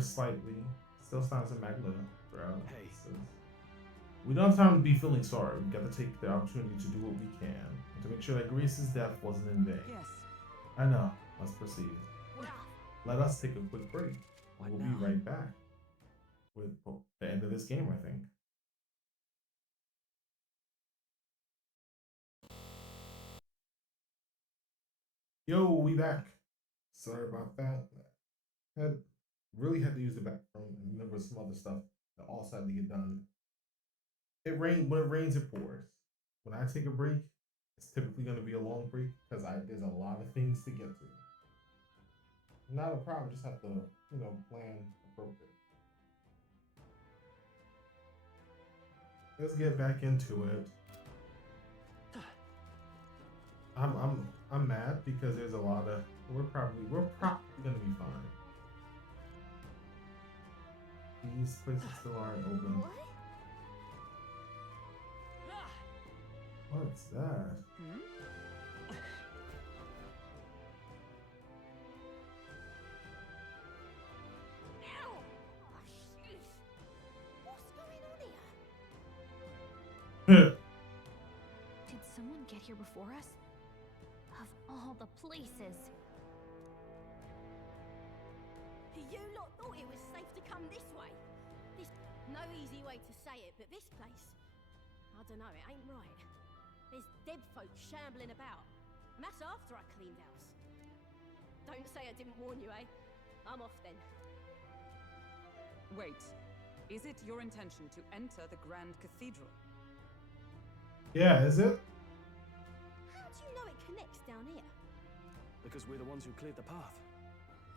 ever slightly. Still stands in Magna throughout. Hey. We don't have time to be feeling sorry. We got to take the opportunity to do what we can and to make sure that Grace's death wasn't in vain. Yes. I know. Let's proceed. Let us take a quick break. We'll be right back with the end of this game, I think. Yo, we back. Sorry about that. Really had to use the bathroom, and there was some other stuff that also had to get done. When it rains, it pours. When I take a break, it's typically going to be a long break because there's a lot of things to get to. Not a problem. Just have to, plan appropriately. Let's get back into it. I'm mad because there's a lot of we're probably gonna be fine. These places still aren't open. What's that? Did someone get here before us? Of all the places. You lot thought it was safe to come this way? This no easy way to say it, but this place, I don't know, it ain't right. There's dead folk shambling about, and that's after I cleaned house. Don't say I didn't warn you, eh? I'm off then. Wait, is it your intention to enter the Grand Cathedral? Yeah, is it? How do you know it connects down here? Because we're the ones who cleared the path.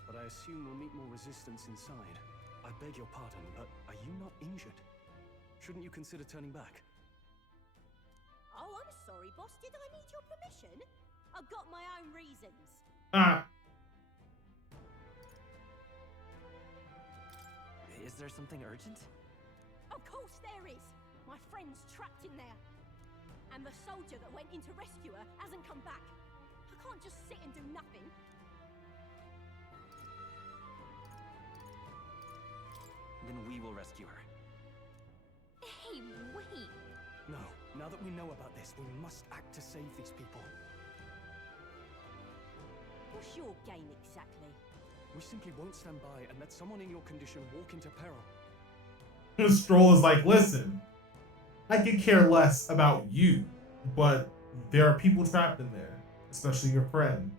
But I assume we'll meet more resistance inside. I beg your pardon, but are you not injured? Shouldn't you consider turning back? Oh, I'm sorry, boss. Did I need your permission? I've got my own reasons. Is there something urgent? Of course there is. My friend's trapped in there. And the soldier that went in to rescue her hasn't come back. I can't just sit and do nothing. Then we will rescue her. Hey, wait. No, now that we know about this, we must act to save these people. What's your game exactly? We simply won't stand by and let someone in your condition walk into peril. Stroll is like, listen, I could care less about you, but there are people trapped in there, especially your friend.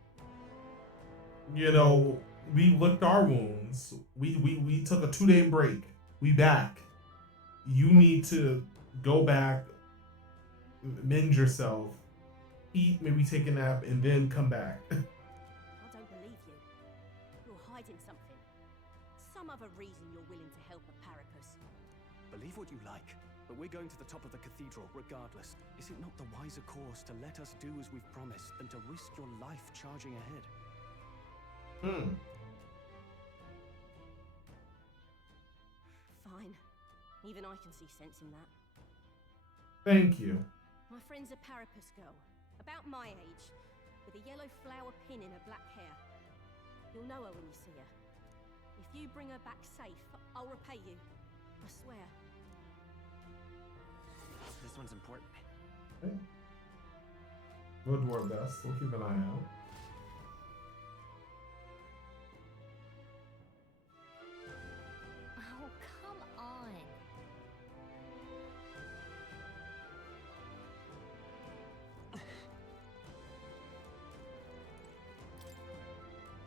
We licked our wounds. We took a 2-day break. We back. You need to go back, mend yourself, eat, maybe take a nap, and then come back. I don't believe you. You're hiding something. Some other reason you're willing to help a Parapus. Believe what you like, but we're going to the top of the cathedral regardless. Is it not the wiser course to let us do as we've promised than to risk your life charging ahead? Fine. Even I can see sense in that. Thank you. My friend's a Parapus girl, about my age, with a yellow flower pin in her black hair. You'll know her when you see her. If you bring her back safe, I'll repay you. I swear. This one's important. Okay. We'll do our best. We'll keep an eye out. Oh, come on.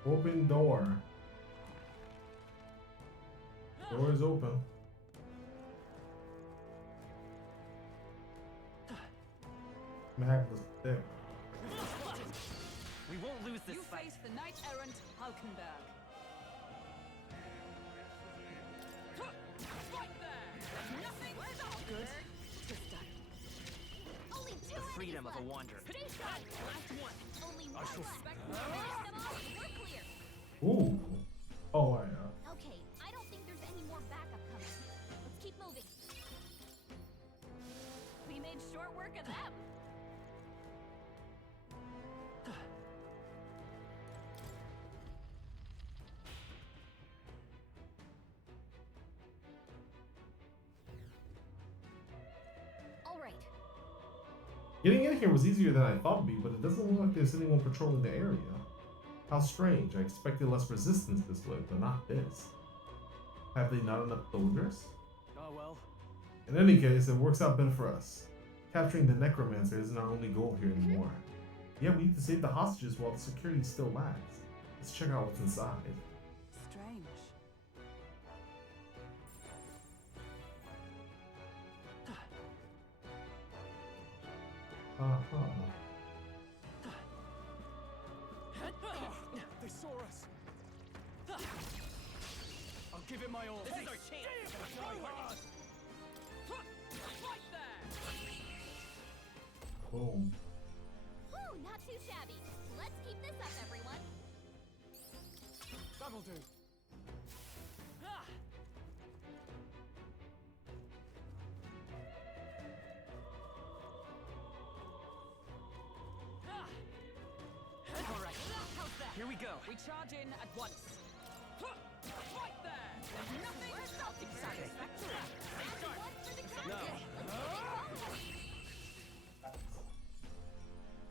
Open door. Door is open. Mag was thick. We won't lose this You fight. face the knight-errant Halkenberg. Right there! Nothing good. Just done. Only two The freedom of a wanderer. last one. Only one. I shall Finish them off. We're clear. Ooh. Oh, I know. Okay, I don't think there's any more backup coming. Let's keep moving. We made short work of them. Getting in here was easier than I thought it'd be, but it doesn't look like there's anyone patrolling the area. How strange. I expected less resistance this way, but not this. Have they not enough soldiers? Oh well. In any case, it works out better for us. Capturing the Necromancer isn't our only goal here anymore. Yeah, we need to save the hostages while the security still lags. Let's check out what's inside. Strange. They saw us. I'll give it my all. This is our chance. Right there. Boom. Whew, not too shabby. Let's keep this up, everyone. That'll do. All right. How's that? Here we go. We charge in at once. Right there. There's nothing stopping satisfactory. No.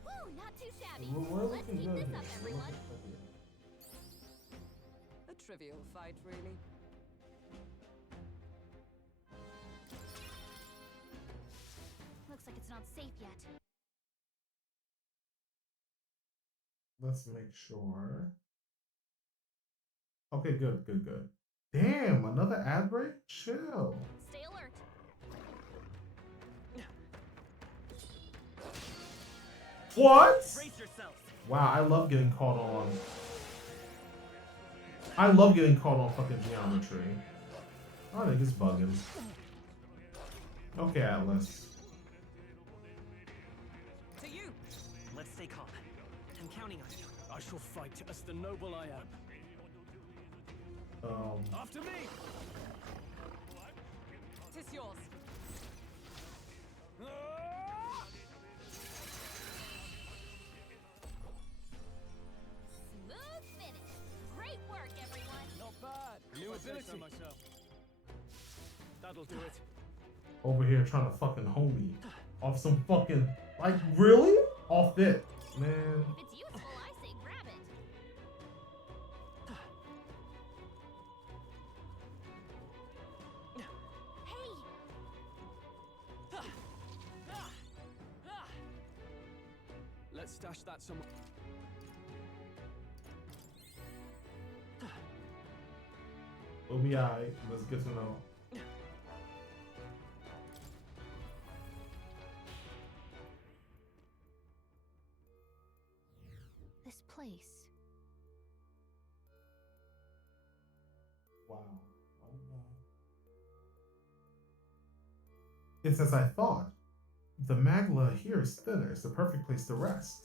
Whew, not too shabby. We're Let's looking keep good this here. up, everyone. A trivial fight, really. Looks like it's not safe yet. Let's make sure. Okay, good. Damn, another ad break? Chill. Stay alert. What? Brace yourself. Wow, I love getting caught on. I love getting caught on fucking geometry. Oh, niggas bugging. Okay, Atlas. To you. Let's stay calm. I'm counting on you. I shall fight as the noble I am. After me. Tis yours. Smooth finish. Great work, everyone. Not bad. New ability. Myself. That'll do it. Over here trying to fucking homie off some fucking, like, really? Off it, man. If it's useful, I say grab it. Hey, Let's stash that somewhere. We'll be alright. That's good to know. This place. Wow. It's as I thought. The Magla here is thinner. It's the perfect place to rest.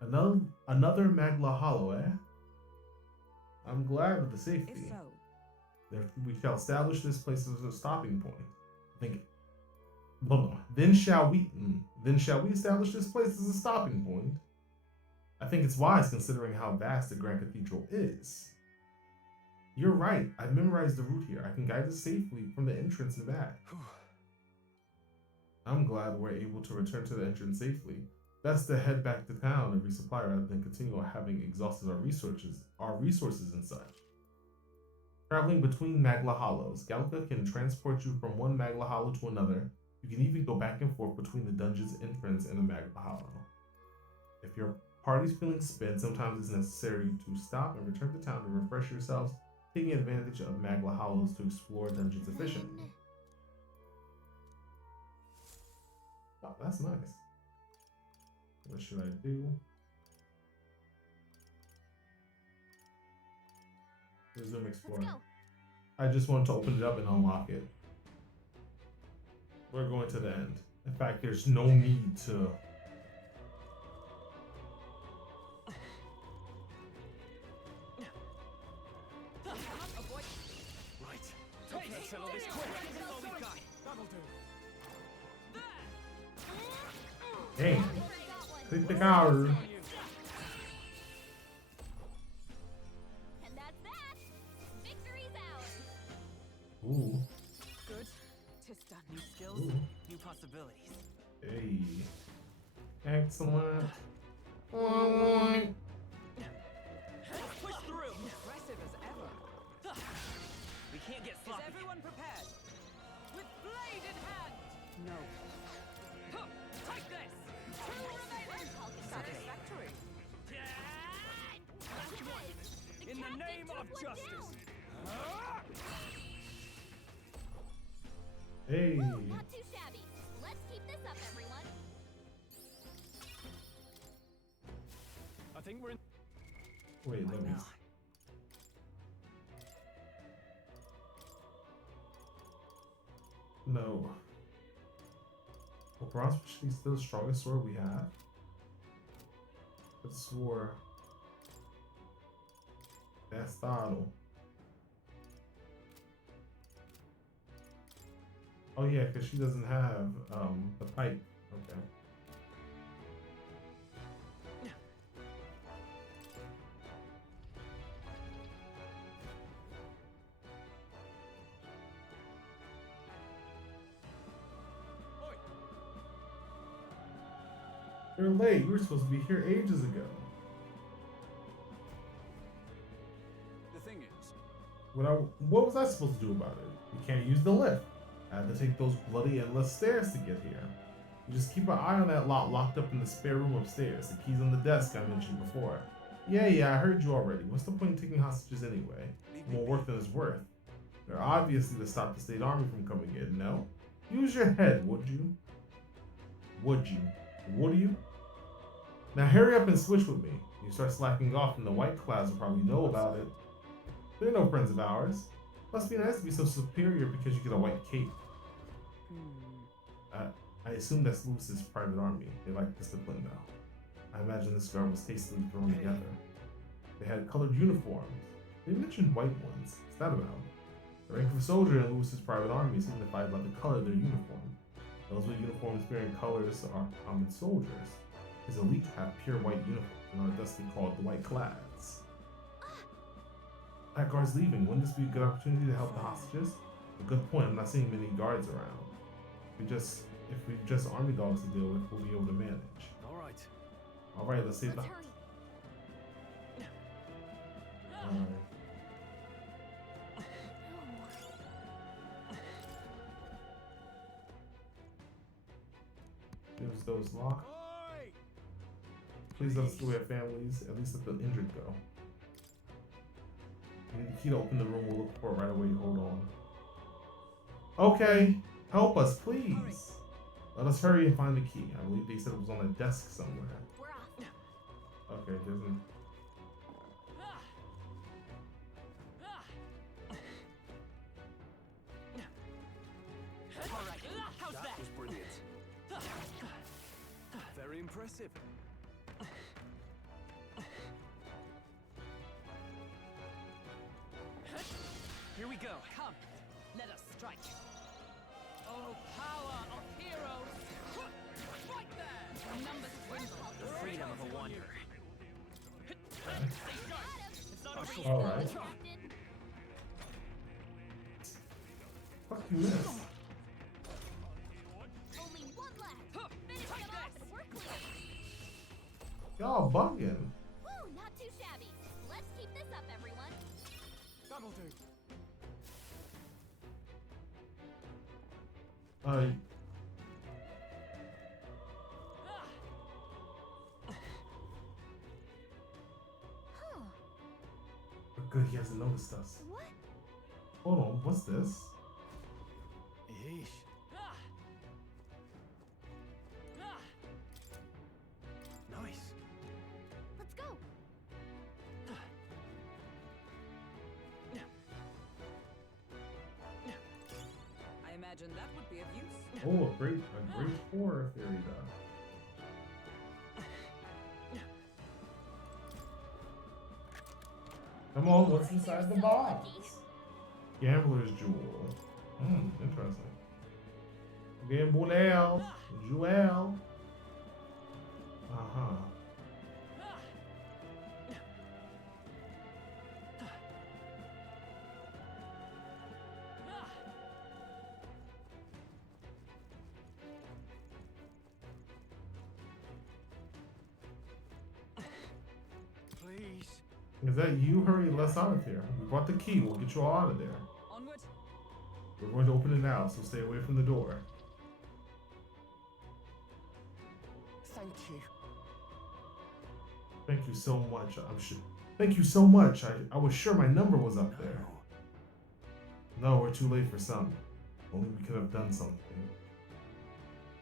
Another Magla Hollow, eh? I'm glad with the safety. If so, We shall establish this place as a stopping point. Then shall we establish this place as a stopping point? I think it's wise considering how vast the Grand Cathedral is. You're right. I've memorized the route here. I can guide us safely from the entrance and back. I'm glad we're able to return to the entrance safely. Best to head back to town and resupply rather than continue having exhausted our resources and such. Traveling between Magla Hollows, Gallica can transport you from one Magla Hollow to another. You can even go back and forth between the dungeon's entrance and the Magla Hollow. If your party's feeling spent, sometimes it's necessary to stop and return to town to refresh yourselves, taking advantage of Magla Hollows to explore dungeons efficiently. Oh, that's nice. What should I do? Resume exploring. let's go. I just wanted to open it up and unlock it. We're going to the end. In fact, there's no need to. Right. Okay, settle this quick. That's all we've got. That'll do. Damn. Click the And that's that. Victory's ours. Ooh. good. Tis done. New skills, Ooh. new possibilities. Hey. Excellent. Push through. Impressive as ever. We can't get sloppy. Is everyone prepared? With blade in hand. No. Take this. Two remaining. Satisfactory. In the name of justice. Hey. Woo, not too shabby. Let's keep this up, everyone. I think we're in. Wait, let me. now? No. Well, bronze is still the strongest sword we have. But sword. Bastardo. Oh yeah, because she doesn't have the pipe. Okay. You're late. You were supposed to be here ages ago. The thing is, What was I supposed to do about it? You can't use the lift. I had to take those bloody endless stairs to get here. You just keep an eye on that lot locked up in the spare room upstairs. The key's on the desk I mentioned before. Yeah, I heard you already. What's the point in taking hostages anyway? More work than it's worth. They're obviously to stop the state army from coming in, no? Use your head, would you? Would you? Would you? Now hurry up and switch with me. You start slacking off and the white clouds will probably know about it. They're no friends of ours. Must be nice to be so superior because you get a white cape. I assume that's Lewis's private army. They like discipline now. I imagine this guard was hastily thrown together. They had colored uniforms. They mentioned white ones. What's that about? The rank of a soldier in Lewis's private army signified by the color of their uniform. Those with uniforms bearing colors are common soldiers. His elite have pure white uniforms and are thusly called the White Clads. That guard's leaving. Wouldn't this be a good opportunity to help the hostages? A good point. I'm not seeing many guards around. If we just army dogs to deal with, we'll be able to manage. All right. Let's save the. Let's hurry. All right. Use those locked. Please let us go with families. At least let the injured go. We need the key to open the room. We'll look for it right away. Hold on. Okay. Help us, please. Let us hurry and find the key. I believe they said it was on a desk somewhere. We're off. Okay, it doesn't. All right. How's that? was brilliant. Very impressive. Here we go. Come. Let us strike. Oh, power of heroes! Right there! Numbers dwindle. The freedom of a wanderer. It's not over yet. All right. Fuck you, miss. Only one left. Finish them off and we're clear. Y'all bugging. Woo, not too shabby. Let's keep this up, everyone. That'll do. Huh. Good, he hasn't noticed us. What? Hold on, what's this? Yeesh. Nice. Let's go. I imagine that would be of use. Oh, a great horror theory though. Come on, what's inside the box? Gambler's jewel. Interesting. Gamboleo. Jewel. Uh-huh. Is that you? Hurry, let's out of here. We brought the key. We'll get you all out of there. Onward. We're going to open it now, so stay away from the door. Thank you. Thank you so much. Thank you so much. I was sure my number was up there. No, we're too late for some. Only we could have done something.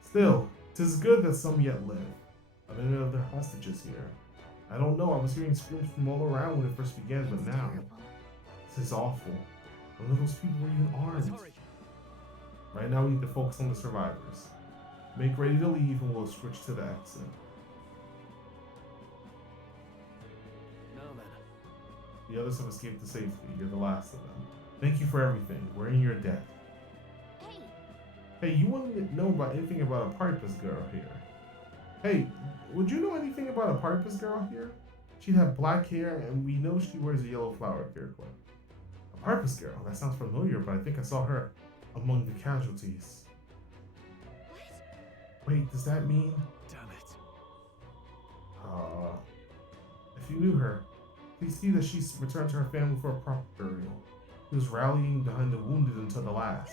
Still, 'tis good that some yet live. Are there any other hostages here? I don't know. I was hearing screams from all around when it first began, but now this is awful. None of those people were even armed. Hurry. Right now, we need to focus on the survivors. Make ready to leave, and we'll switch to the exit. Now then. The others have escaped to safety. You're the last of them. Thank you for everything. We're in your debt. Hey, Hey, you want to know about anything about a Parpus girl here? Hey, would you know anything about a Parpus girl here? She'd have black hair, and we know she wears a yellow flower at Fairclough. A Parpus girl? That sounds familiar, but I think I saw her among the casualties. Wait, does that mean? Damn it. If you knew her, please see that she's returned to her family for a proper burial. She was rallying behind the wounded until the last.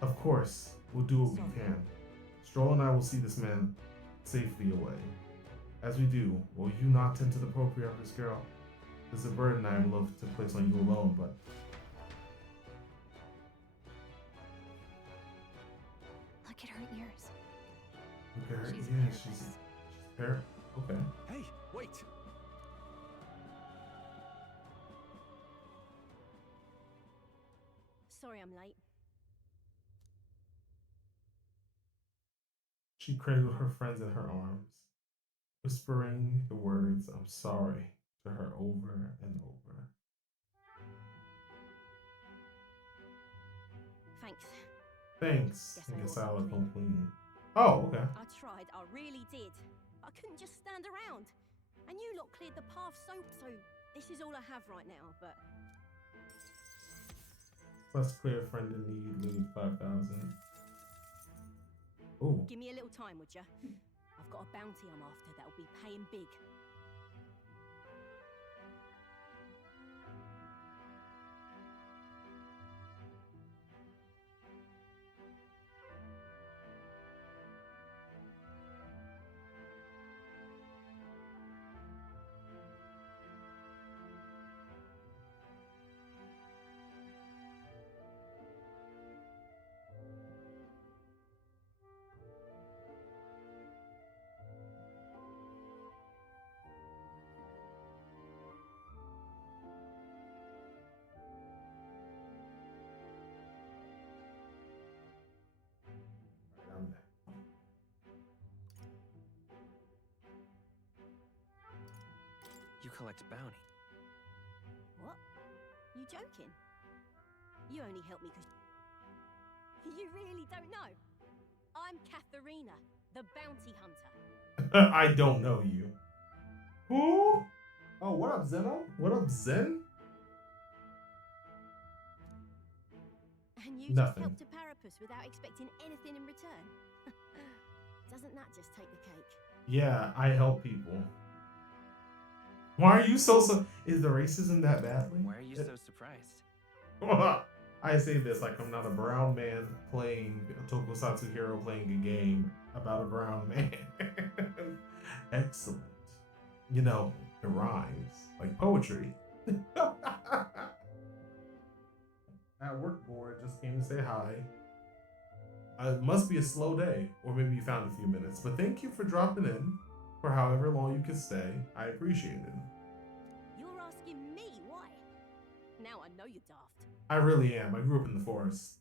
Of course, we'll do what we can. Stroll and I will see this man safely away. As we do, will you not tend to the appropriate of this girl? There's a burden I am loath to place on you alone, but... look at her ears. Look at her. She's Yeah, Parpus. she's fair. Okay. Hey, wait. Sorry I'm late. She cradled her friends in her arms, whispering the words, "I'm sorry," to her over and over. Thanks. Thanks. Guess I I guess will I'll come come clean. Oh, okay. I tried, I really did. I couldn't just stand around. And you lot cleared the path so this is all I have right now, but Plus clear friend in need, leave 5,000. Oh, give me a little time, would ya? I've got a bounty I'm after that'll be paying big. I'm back. You collect bounty. What? You joking? You only help me because you really don't know. I'm Katharina, the bounty hunter. I don't know you. Who? Oh, what up, Zeno? What up, Zen? And you Nothing. just helped a Parapus without expecting anything in return. Doesn't that just take the cake? Yeah, I help people. Why are you so... Is the racism that badly? Why are you so surprised? I say this like I'm not a brown man playing a tokusatsu hero playing a game about a brown man. Excellent. You know, it rhymes like poetry. At work board, just came to say hi. It must be a slow day, or maybe you found a few minutes, but thank you for dropping in for however long you can stay. I appreciate it. You're asking me why? Now I know you're daft. I really am. I grew up in the forest.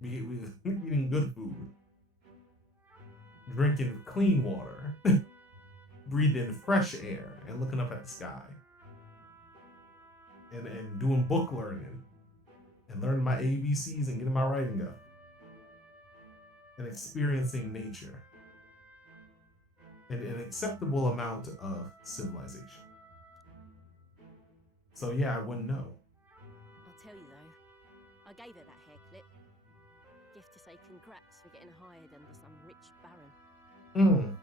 We eating good food, drinking clean water, breathing fresh air, and looking up at the sky, and doing book learning, and learning my ABCs and getting my writing up, and experiencing nature, and an acceptable amount of civilization. So yeah, I wouldn't know. I'll tell you though, I gave her that hair clip. Gift to say congrats for getting hired under some rich baron.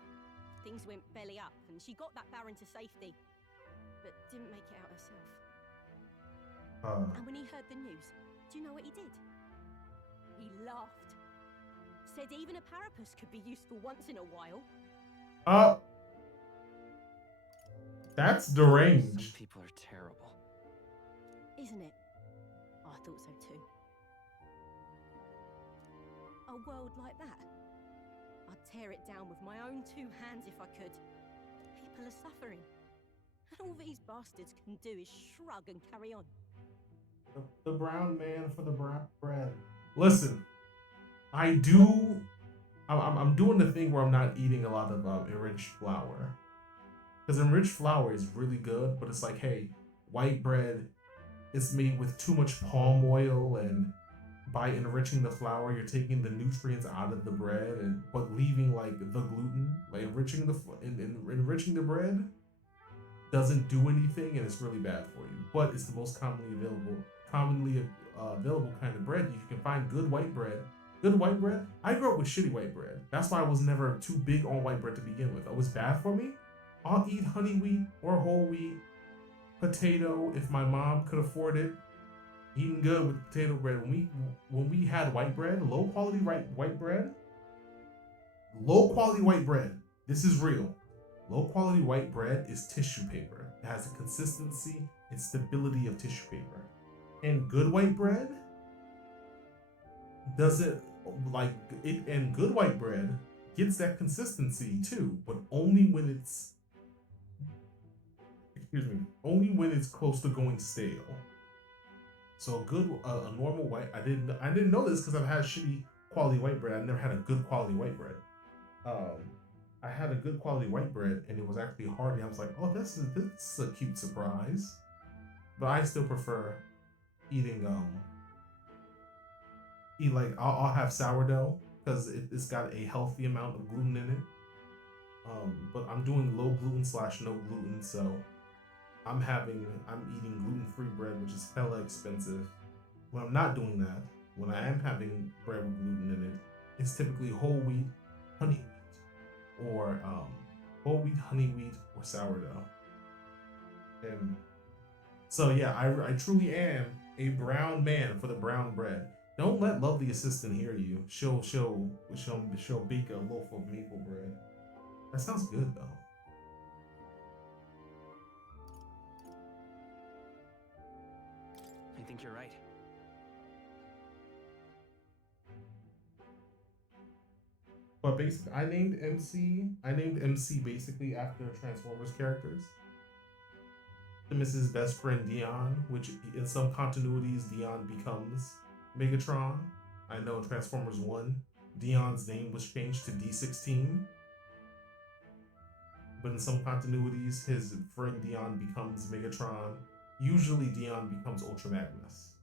Things went belly up and she got that baron to safety. but didn't make it out herself. Uh, And when he heard the news, do you know what he did? He laughed. Said even a parapus could be useful once in a while. That's Some deranged. people are terrible. Isn't it? I thought so too. A world like that? I'd tear it down with my own 2 hands if I could. People are suffering. And all these bastards can do is shrug and carry on. The brown man for the brown bread. Listen, I'm doing the thing where I'm not eating a lot of enriched flour. Because enriched flour is really good, but it's like, hey, white bread is made with too much palm oil, and by enriching the flour, you're taking the nutrients out of the bread, but leaving like the gluten. Like enriching the bread doesn't do anything, and it's really bad for you. But it's the most commonly available kind of bread. You can find good white bread. Good white bread. I grew up with shitty white bread. That's why I was never too big on white bread to begin with. It was bad for me. I'll eat honey wheat or whole wheat, potato if my mom could afford it. Eating good with potato bread. When we had white bread, low quality white bread. This is real. Low quality white bread is tissue paper. It has the consistency and stability of tissue paper. And good white bread doesn't like it. And good white bread gets that consistency too, but only when it's close to going stale. So a normal white. I didn't know this because I've had shitty quality white bread. I never had a good quality white bread. I had a good quality white bread, and it was actually hearty. I was like, oh, this is a cute surprise. But I still prefer eating I'll have sourdough because it's got a healthy amount of gluten in it. But I'm doing low gluten / no gluten, so I'm eating gluten-free bread, which is hella expensive. When I'm not doing that, when I am having bread with gluten in it, it's typically whole wheat, honey wheat, or whole wheat, honey wheat, or sourdough. And so yeah, I truly am a brown man for the brown bread. Don't let lovely assistant hear you. She'll bake a loaf of maple bread. That sounds good though. I think you're right. But basically, I named MC basically after Transformers characters. Optimus's best friend Dion, which in some continuities Dion becomes Megatron. I know in Transformers 1, Dion's name was changed to D16. But in some continuities, his friend Dion becomes Megatron. Usually Dion becomes Ultra Magnus.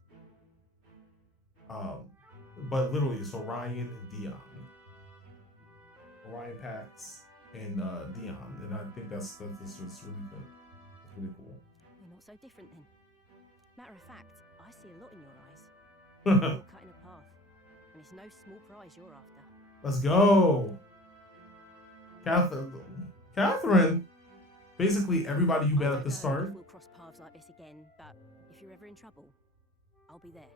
But literally it's Orion and Dion. Orion Pax and Dion. And I think that's just really good. It's really cool. We're not so different then. Matter of fact, I see a lot in your eyes. You're cutting a path, and it's no small prize you're after. Let's go! Catherine! Basically, everybody you met at the start. We'll cross paths like this again, but if you're ever in trouble, I'll be there.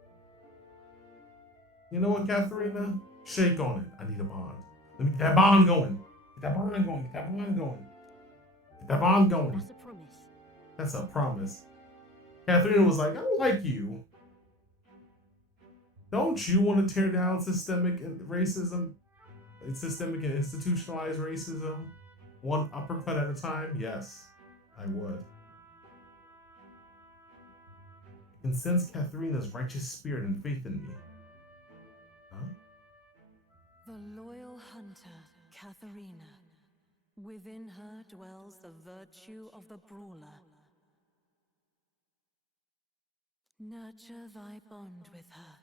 You know what, Katharina? Shake on it. I need a bond. Let me get that bond going. Get that bond going. Get that bond going. Get that bond going. That's a promise. That's a promise. Katharina was like, I don't like you. Don't you want to tear down systemic racism? Systemic and institutionalized racism? One uppercut at a time? Yes, I would. I can sense Katharina's righteous spirit and faith in me. Huh? The loyal hunter, Katharina. Within her dwells the virtue of the brawler. Nurture thy bond with her,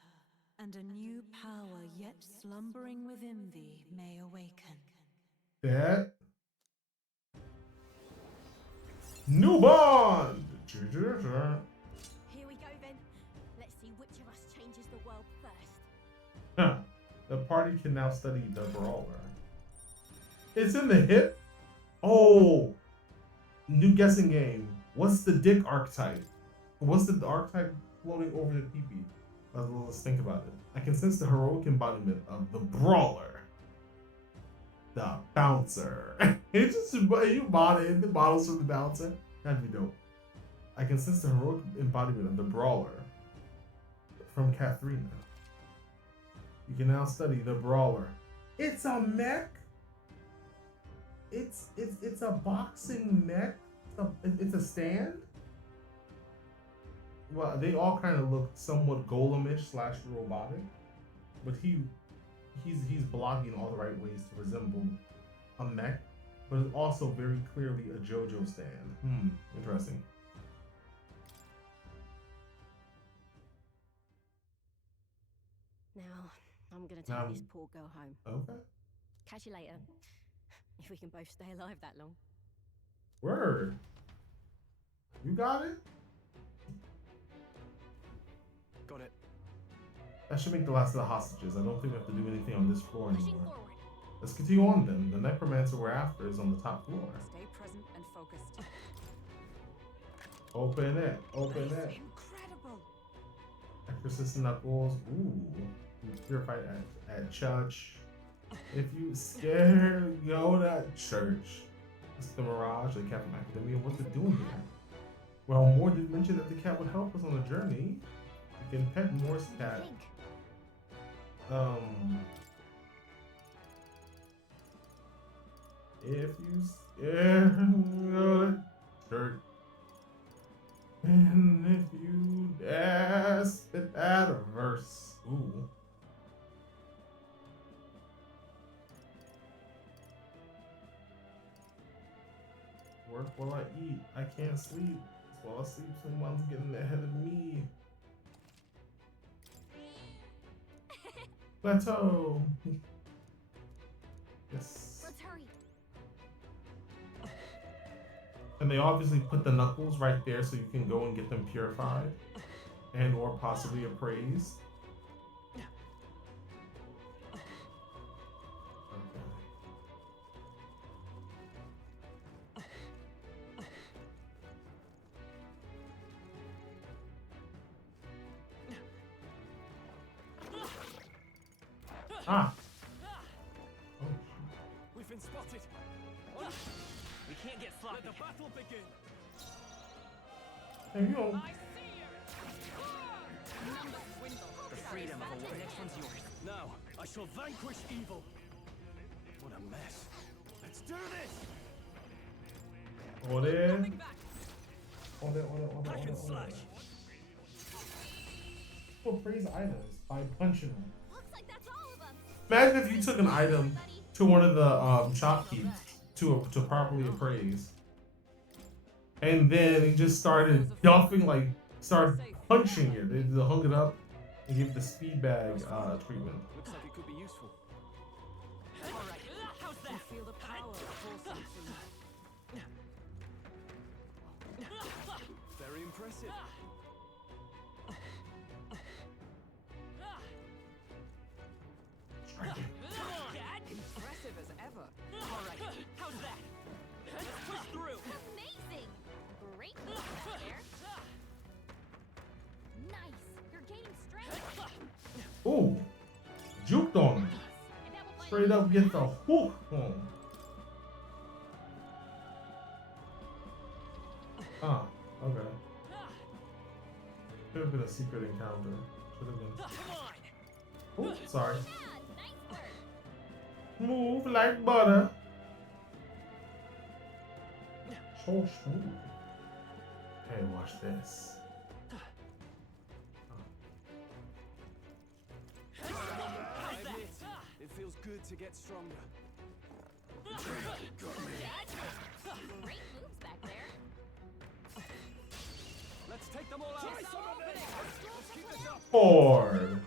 and a new power yet slumbering within thee may awaken. That new bond. Here we go then. Let's see which of us changes the world first. The party can now study the brawler. It's in the hip. Oh, new guessing game. What's the dick archetype? What's the archetype floating over the peepee? Let's think about it. I can sense the heroic embodiment of the brawler, the bouncer. It's just you modded the models of the bouncer. That'd be dope. I can sense the heroic embodiment of the brawler from Katharina. You can now study the brawler. It's a mech. It's a boxing mech. It's a stand. Well, they all kind of look somewhat golemish / robotic, but he's blocking all the right ways to resemble a mech, but it's also very clearly a JoJo stand. Interesting. Now, I'm gonna take this poor girl home. Okay. Catch you later. If we can both stay alive that long. Word. You got it? Got it. That should make the last of the hostages. I don't think we have to do anything on this floor Pushing anymore. forward. Let's continue on then. The necromancer we're after is on the top floor. Stay present and focused. Open it. Open it. Incredible. Exorcist Knuckles. Ooh. Purified at church. If you scared, go to church. It's the Mirage, the Cat from Academia. What's it doing here? Well, Moore did mention that the cat would help us on the journey. You can pet Moore's cat. If you scared, go to church. And if you dare spit out a verse. Ooh. Work while I eat. I can't sleep. While I sleep, someone's getting ahead of me. Plateau. Yes. Let's hurry. And they obviously put the knuckles right there so you can go and get them purified and or possibly appraised. Ah. Oh, We've been spotted. We can't get sloppy. Let the battle begin. hey, you know, I see you. The freedom of a woman. Next one's yours. Now, I shall vanquish evil. What a mess. Let's do this. hold it. Coming back. Hold it. Hack and slash. People praise items by punching them. Looks like that's all of them. Imagine if you took an item to one of the shopkeepers to properly appraise, and then he just started dumping, started punching it. They hung it up and gave it the speed bag treatment. Looks like it could be useful. All right. How's that? You feel the power pulsing through. Very impressive. Impressive as ever. All right. How's that? Let's push through. Amazing. Great move back there. Nice. You're gaining strength. Ooh, juked on him. Nice. I bet we'll find Straight up get the hook on him. Ah, okay. Could have been a secret encounter. Should have been. Come on. Oh, sorry. Yeah, nice work. Move like butter. So smooth. Hey, watch this. I admit, it feels good to get stronger. Great moves back there. Let's take them all out. Try some of this. Let's keep this up. Forward.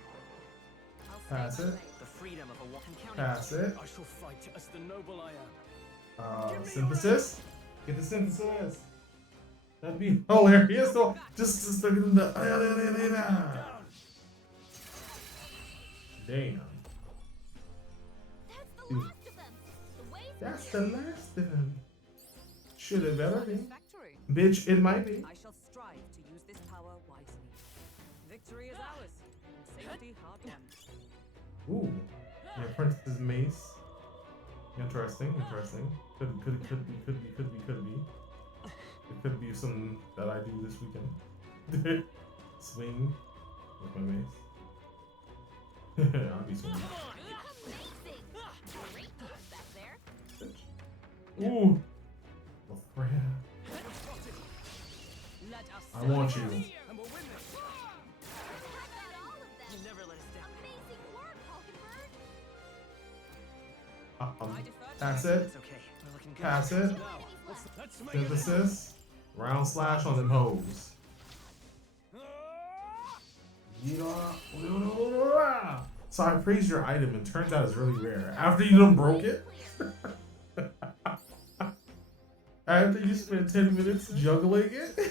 Pass it. The freedom of a walking county. Pass it. I shall fight as the noble I am. Synthesis. Get the synthesis. That'd be hilarious. So just look at the. Damn. That's the last of them. The ways That's the last of them. Should have better be. Factory. Bitch, it might be. I shall strive to use this power wisely. Victory is ours, and safety hard won. Ooh. Yeah, Princess's Mace. Interesting, interesting. Could be. It could be something that I do this weekend. Swing with my mace. I'll be swinging. Amazing! Great moves back there. Ooh. Lafrena. Let us I want you. and we'll win this. I got all of them. You never let us down. Amazing work, Hulkenberg. I defer to Pass you. it. It's okay. We're looking good. Pass it. Now, let's make it. Synthesis. Round slash on them hoes. So I praised your item and turns out it's really rare. After you done broke it? After you spent 10 minutes juggling it? A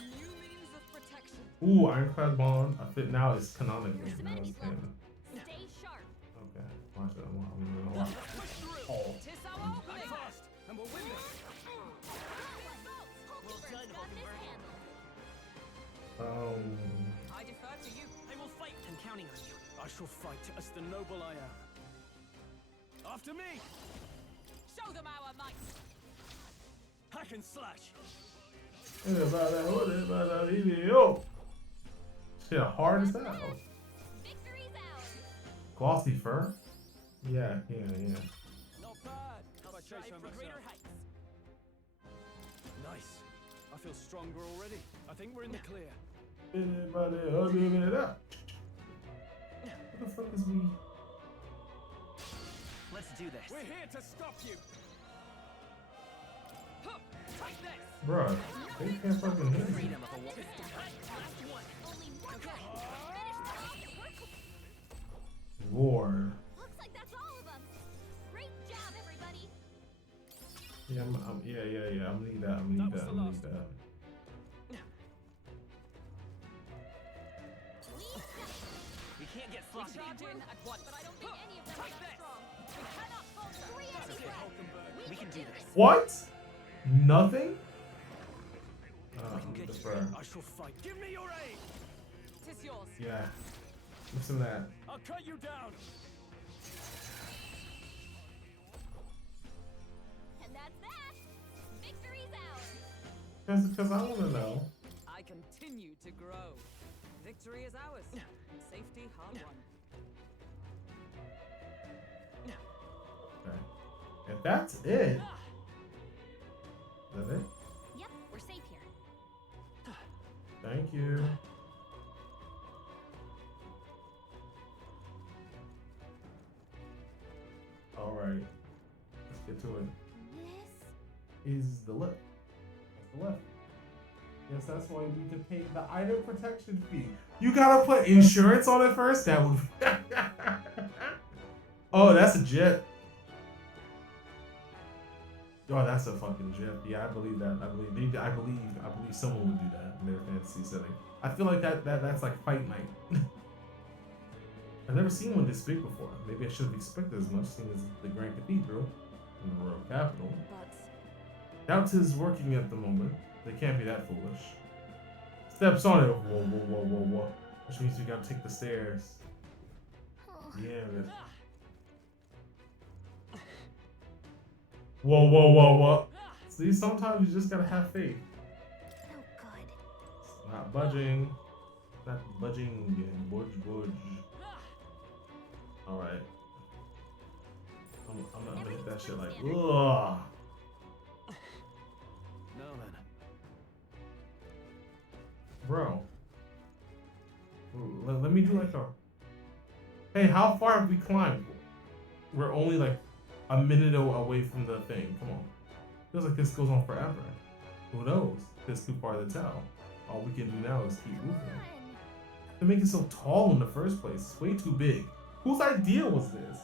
new means of protection. Ooh, Ironclad Bond. I fit now is canonical. Here's some Now it's enemies canon. left. Stay sharp. Okay, watch it. I'm gonna watch. Oh. Tis our I'm opening. fast, and we'll win this. Hulkenberg's got this handled. I defer to you. I will fight. I'm counting on you. I shall fight as the noble I am. After me! Show them our might. Hack and slash! Shit, hard as hell. Victory's ours. Glossy fur? Yeah. Not bad. How about Strive chase for myself? greater heights. Nice. I feel stronger already. I think we're in the clear. What the fuck is we? Let's do this. We're here to stop you. Huh, take this. Bruh, they can't fucking hit me. Freedom of a woman. Only one more. Lord. Looks like that's all of them. Great job, everybody. Yeah, I'm gonna need that. We can't get We sloppy. charge in at once. But I don't think any of them are Take this. strong. We cannot falter. Three enemies okay. left. We can do this. What? Nothing? Looking good Defer. I shall fight. Give me your aid! Tis yours. Yeah. Give some of that. I'll cut you down! And that's that. Victory's ours. Because I want to know. I continue to grow. Victory is ours. Safety hard won. Okay. If that's it. Is that it? Yep, we're safe here. Thank you. Alright. Let's get to it. This Is the left. That's the left. Yes, that's why you need to pay the item protection fee. You gotta put insurance on it first? That would Oh, that's a jet. Oh, that's a fucking jet. Yeah, I believe that. I believe someone would do that in their fantasy setting. I feel like that's like Fight Night. I've never seen one this big before. Maybe I should have expected as much, seeing as the Grand Cathedral in the royal capital. But Doubts is working at the moment. They can't be that foolish. Steps on it. Whoa. Which means we gotta take the stairs. Yeah, man. Whoa. See, sometimes you just gotta have faith. oh good. It's not budging. Not budging. Budge. Alright. I'm gonna hit that shit like, ugh. Now then. Bro. Let me do like a... Hey, how far have we climbed? We're only like a minute away from the thing. Come on. Feels like this goes on forever. Who knows? It's too far to tell. All we can do now is keep moving. To make it so tall in the first place, it's way too big. Whose idea was this?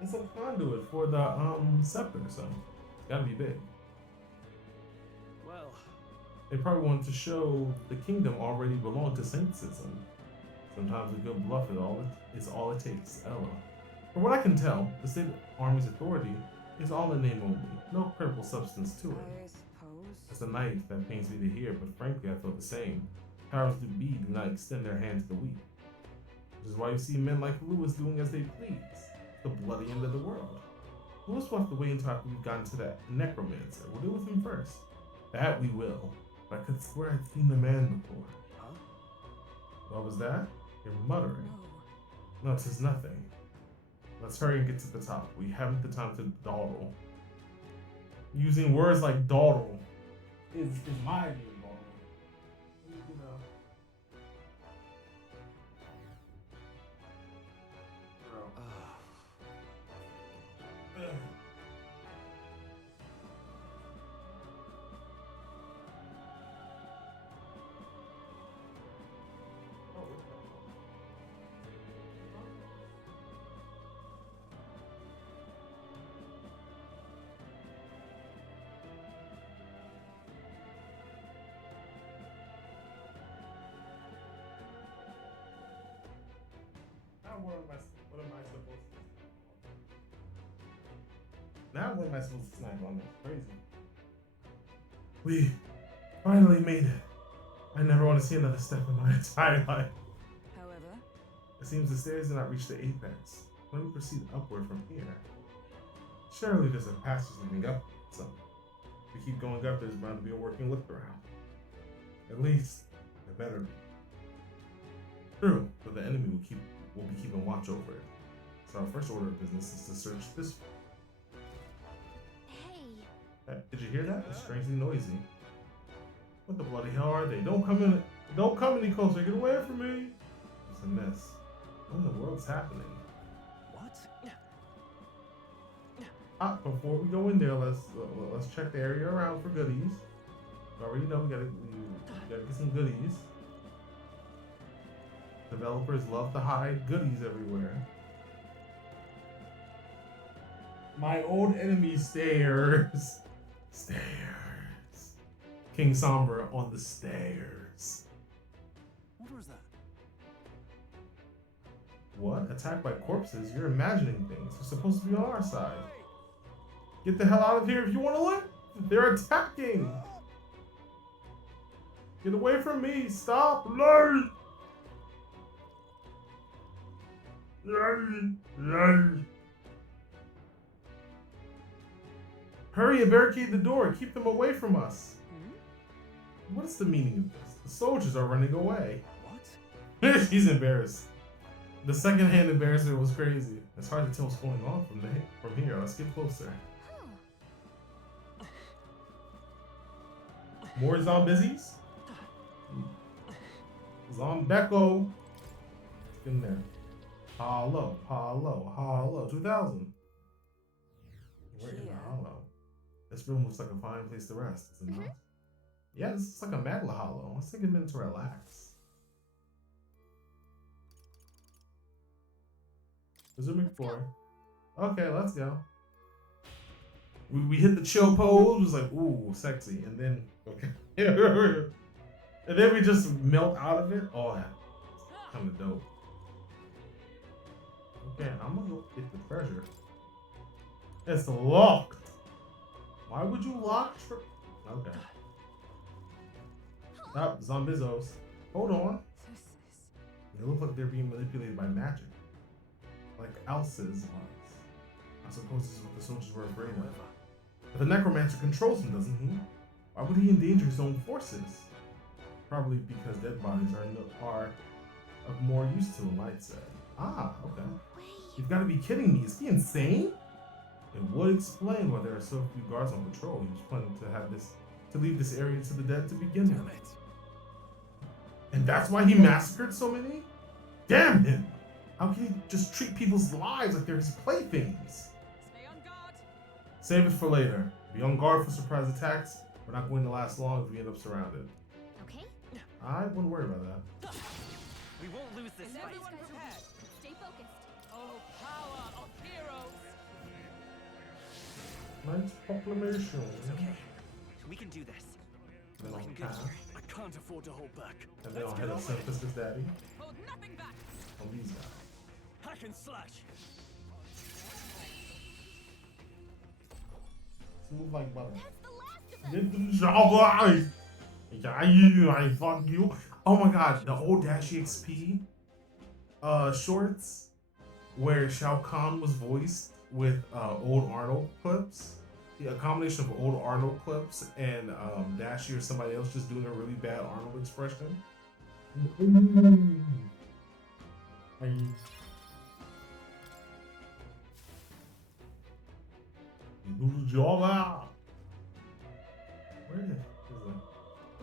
It's a conduit for the scepter, so it's gotta be big. Well, They probably wanted to show the kingdom already belonged to Saintism. Sometimes a good bluff is all it takes, Ella. From what I can tell, the state army's authority is all in name only. No credible substance to it. I suppose It's a knife that pains me to hear, but frankly I feel the same. Powers to be do not extend their hand to the weak. Which is why you see men like Lewis doing as they please. The bloody end of the world. Lewis will have to wait until after we've gotten to that necromancer. We'll deal with him first. That we will. But I could swear I'd seen the man before. Huh? What was that? You're muttering. No, 'tis nothing. Let's hurry and get to the top. We haven't the time to dawdle. Using words like dawdle is my view of dawdle. You know. Ugh. Now what am I supposed to snack on? That's crazy. We finally made it. I never want to see another step in my entire life. However, It seems the stairs do not reach the apex. Let me proceed upward from here. Surely there's a passage leading up. So if we keep going up, there's bound to be a working lift around. At least there better be. True, but the enemy will be keeping watch over it. So our first order of business is to search this way. Hey, Did you hear that? It's strangely noisy. What the bloody hell are they? Don't come in. Don't come any closer. Get away from me. It's a mess. What in the world's happening? What? Before we go in there, let's check the area around for goodies. You already know we gotta get some goodies. Developers love to hide goodies everywhere. My old enemy stairs. Stairs. King Sombra on the stairs. What was that? What? Attacked by corpses? You're imagining things. They're supposed to be on our side. Get the hell out of here if you want to live. They're attacking. Get away from me. Stop. No. Hurry and barricade the door. Keep them away from us. What is the meaning of this? The soldiers are running away. What? She's embarrassed. The second-hand embarrassment was crazy. It's hard to tell what's going on from here. Let's get closer. More zombies? Zombecco. Get in there. Hollow, hollow, hollow. 2000. We're in the hollow. This room looks like a fine place to rest, is it not? Yeah, this is like a Magla hollow. Let's take a minute to relax. Resuming floor. Okay, let's go. We hit the chill pose. It was like, ooh, sexy. And then, okay. And then we just melt out of it. Oh, that's kind of dope. Okay, I'm gonna go get the treasure. It's locked. Why would you lock? Okay. Stop, zombizos. Hold on. They look like they're being manipulated by magic. Like Elsa's was. I suppose this is what the soldiers were afraid of. But the necromancer controls him, doesn't he? Why would he endanger his own forces? Probably because dead bodies are of more use to him, I'd say. Ah, okay. You've got to be kidding me. Is he insane? It would explain why there are so few guards on patrol. He was planning to leave this area to the dead to begin with. And that's why he massacred so many? Damn him! How can he just treat people's lives like they're his playthings? Stay on guard. Save it for later. Be on guard for surprise attacks. We're not going to last long if we end up surrounded. okay? I wouldn't worry about that. We won't lose this Is fight. everyone prepared? Stay focused. Oh, power of heroes! Nice proclamation. Okay, we can do this. Then I'll Looking good pass. here. I can't afford to hold back. And then I'll hit a Synthesis Daddy Hold nothing back! on these guys. Hack and slash. Smooth like butter. That's the last of I fuck you. Oh my god, the old Dash EXP shorts where Shao Kahn was voiced with old Arnold clips. Yeah, a combination of old Arnold clips and Dashi or somebody else just doing a really bad Arnold expression. Where is it?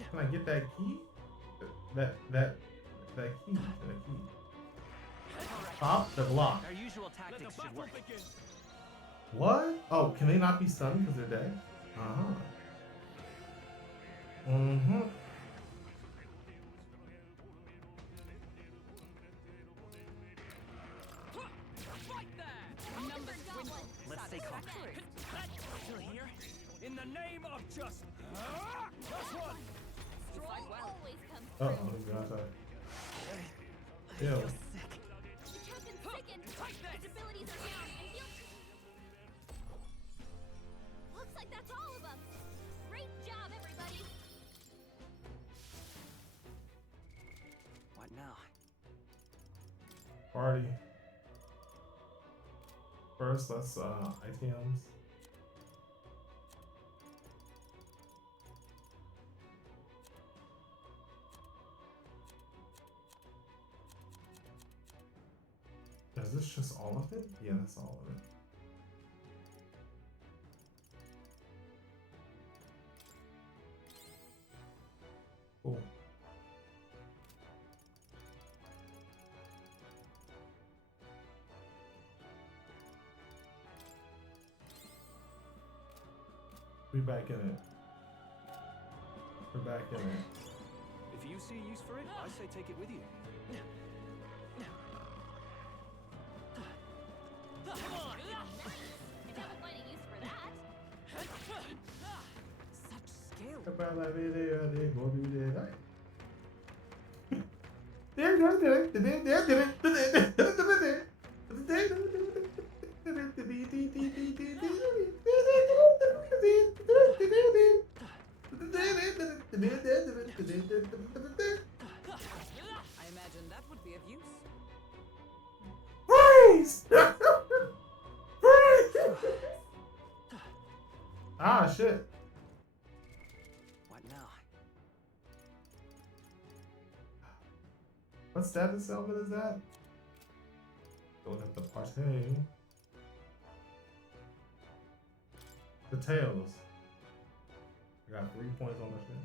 Can I get that key? That key. That key. Pop the block. Our usual tactics should work. What? Oh, can they not be stunned because they're dead? Mm-hmm. Let's stay calm. Still here? In the name of justice. That's one. Always comes Oh, gosh. Ew. The captain's sickened. His abilities are down, and he'll... Looks like that's all of them. Great job, everybody. What now? Party. First, let's items. Is this just all of it? Yeah, that's all of it. Cool. We're back in it. We're back in it. If you see use for it, I say take it with you. If you find a use for that. Such skill. About that video, they go do that. I imagine that would be of use. Freeze! Freeze! Ah, shit. What now? What status element is that? Don't have to party. The tails. I got 3 points on that shit.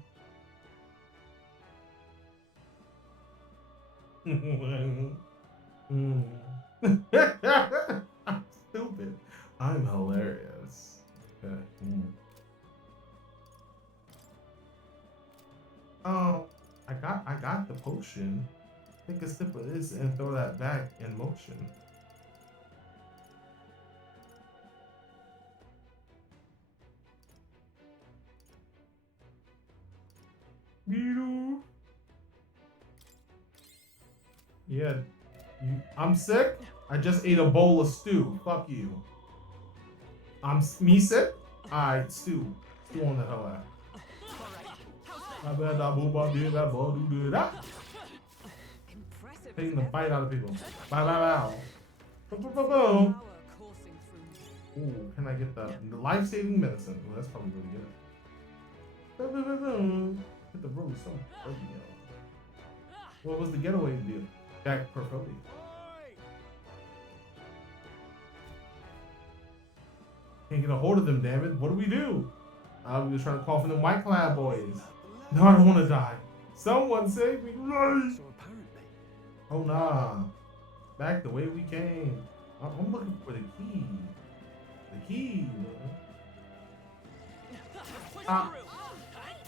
I'm stupid. I'm hilarious. Okay. Oh, I got the potion. Take a sip of this and throw that back in motion. Yeah, I'm sick. I just ate a bowl of stew. Fuck you. Me sick? Alright, stew. Stew on the hell out. Impressive. Taking the bite out of people. Bow, bow, bow. Boom, boom, boom, boom. Power coursing through me. Ooh, can I get the life-saving medicine? Oh, that's probably really good. Boom, boom, boom, boom. Hit the room so early, yo. What was the getaway deal? Back portfolio. Can't get a hold of them, damn it. What do we do? We were trying to call for them White Cloud boys. No, I don't want to die. Someone save me. So apparently. Oh, nah. Back the way we came. I'm looking for the key. The key, man. Stop.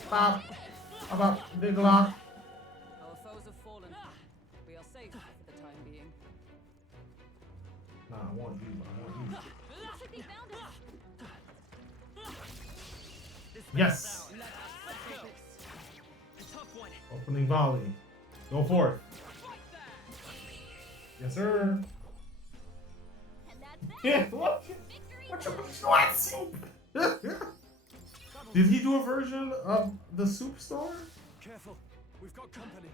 Stop. How about the Glock? Our foes have fallen. We are safe for the time being. Nah, I want you. I want you. Looks like they found us. Yes. Tough one. Opening volley. Go for it. Yes, sir. And that's it. Yeah, what? Victory. What you sweat soup? Cover Did he do a version of the soup store? Careful, we've got company.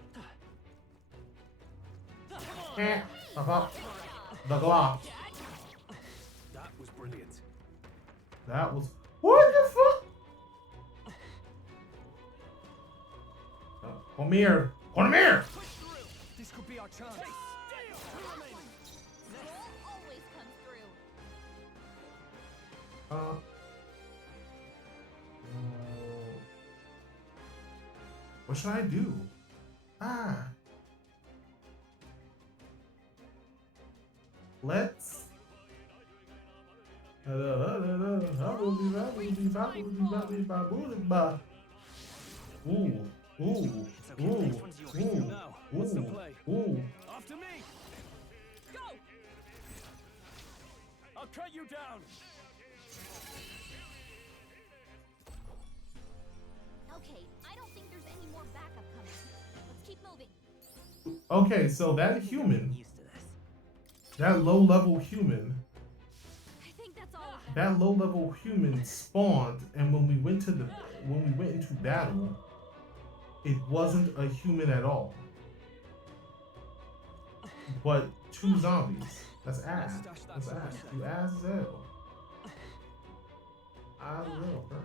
About the Glock. That was brilliant. That was what the fuck? Come here. Come here. This could be our chance. Roll always comes through. What should I do? Let's. Now, what's the play? After me. Go! I'll cut you down. Okay, I don't think there's any more backup coming. Let's keep moving. Okay, so that human, that low-level human, I think that's all of them. that low-level human spawned, and when we went into battle, it wasn't a human at all, but two zombies. That's ass. That's ass. You ass as hell. Ass as hell, bro.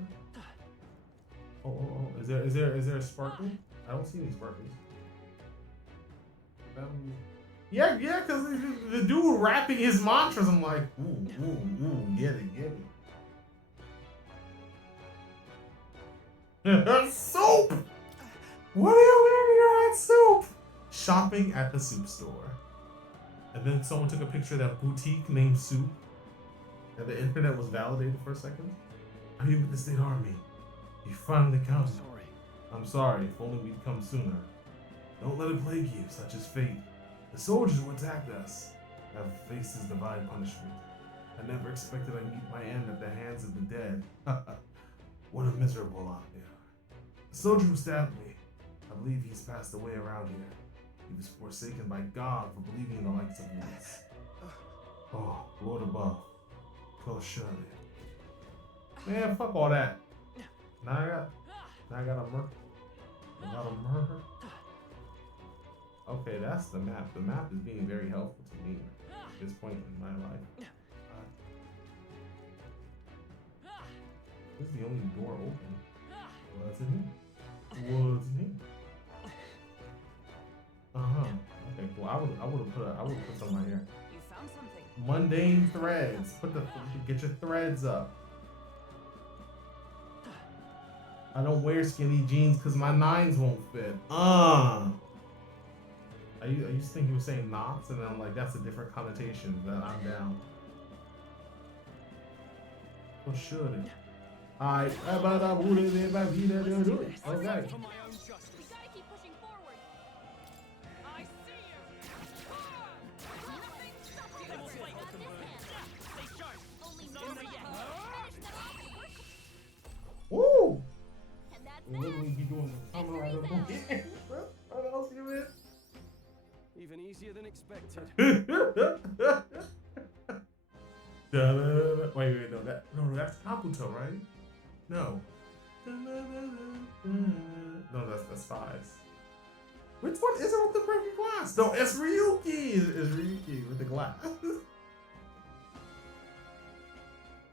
Oh. Is there a sparkle? I don't see any sparkles. Yeah, because the dude rapping his mantras, I'm like, ooh, get it. Soup! What are you wearing? You're at soup! Shopping at the soup store. And then someone took a picture of that boutique named Soup. And the internet was validated for a second. Are you with the State Army? You finally come. Sorry. I'm sorry, if only we'd come sooner. Don't let it plague you, such is fate. The soldiers who attacked us have faced his divine punishment. I never expected I'd meet my end at the hands of the dead. What a miserable lot they are. The soldier who stabbed me, I believe he's passed away around here. He was forsaken by God for believing in the likes of us. Oh, Lord above, close surely. Man, fuck all that. Now I got a murder. Okay, that's the map. The map is being very helpful to me at this point in my life. This is the only door open. What's in here? Okay, cool. I would have put something right here. You found something. Mundane threads. Get your threads up. I don't wear skinny jeans because my nines won't fit. I used to think he was saying knots, and then I'm like, that's a different connotation. That I'm down. Or should it? Alright. Okay. For my own justice. We gotta keep pushing forward. I see you. Nothing stops us. Got this hand. Only no one finish them off. Woo! And that's What do we be doing? I'm right up on here. What else you in? Even easier than expected. Wait, no, that's Kabuto, right? No. No, that's fives. Which one is it with the breaking glass? No, it's Ryuki. It's Ryuki with the glass.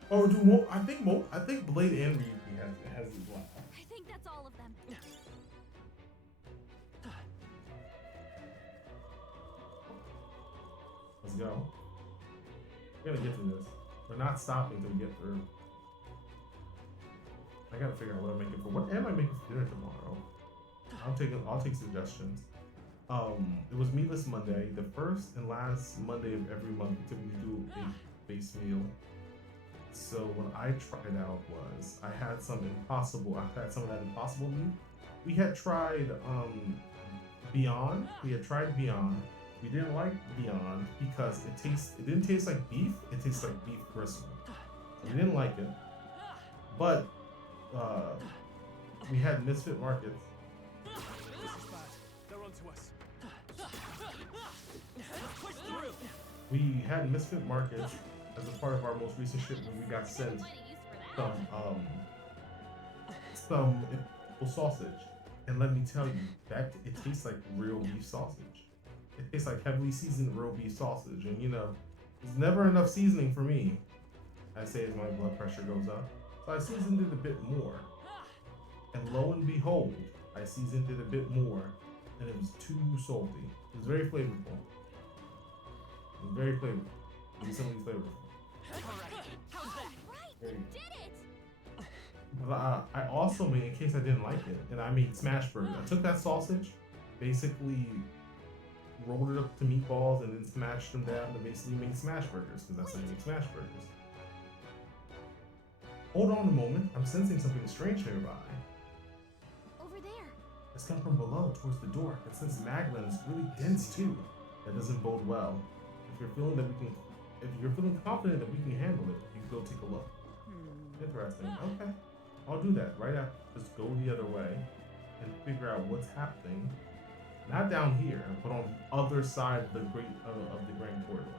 Oh, I think Blade and Ryuki has the glass. I think that's all of them. Let's go. We gotta get to this. We're not stopping till we get through. I gotta figure out what I'm making for. What am I making for dinner tomorrow? I'll take suggestions. It was Meatless Monday, the first and last Monday of every month. We typically do a base meal. So what I tried out was I had some of that impossible meat. We had tried Beyond. We tried Beyond. We didn't like Beyond because it didn't taste like beef. It tastes like beef bristle. So we didn't like it. But we had Misfit Markets. This is bad. They're onto us. Let's push through. We had Misfit Markets as a part of our most recent shipment. We got sent some some sausage, and let me tell you that it tastes like real beef sausage. It tastes like heavily seasoned real beef sausage, and you know, there's never enough seasoning for me. I say as my blood pressure goes up, so I seasoned it a bit more, and lo and behold, I seasoned it a bit more, and it was too salty. It was very flavorful. It was very flavorful. Decently flavorful. Very good. Did it! But I also made, in case I didn't like it, and I made smash burgers. I took that sausage, basically rolled it up to meatballs, and then smashed them down to basically make smash burgers, because that's how you make smash burgers. Hold on a moment, I'm sensing something strange nearby. Over there. It's come from below, towards the door. It says Magma, and it's really dense too. That doesn't bode well. If you're feeling confident that we can handle it, you can go take a look. Interesting. Okay. I'll do that right after. Just go the other way and figure out what's happening. Not down here, but on the other side of the Grand Corridor.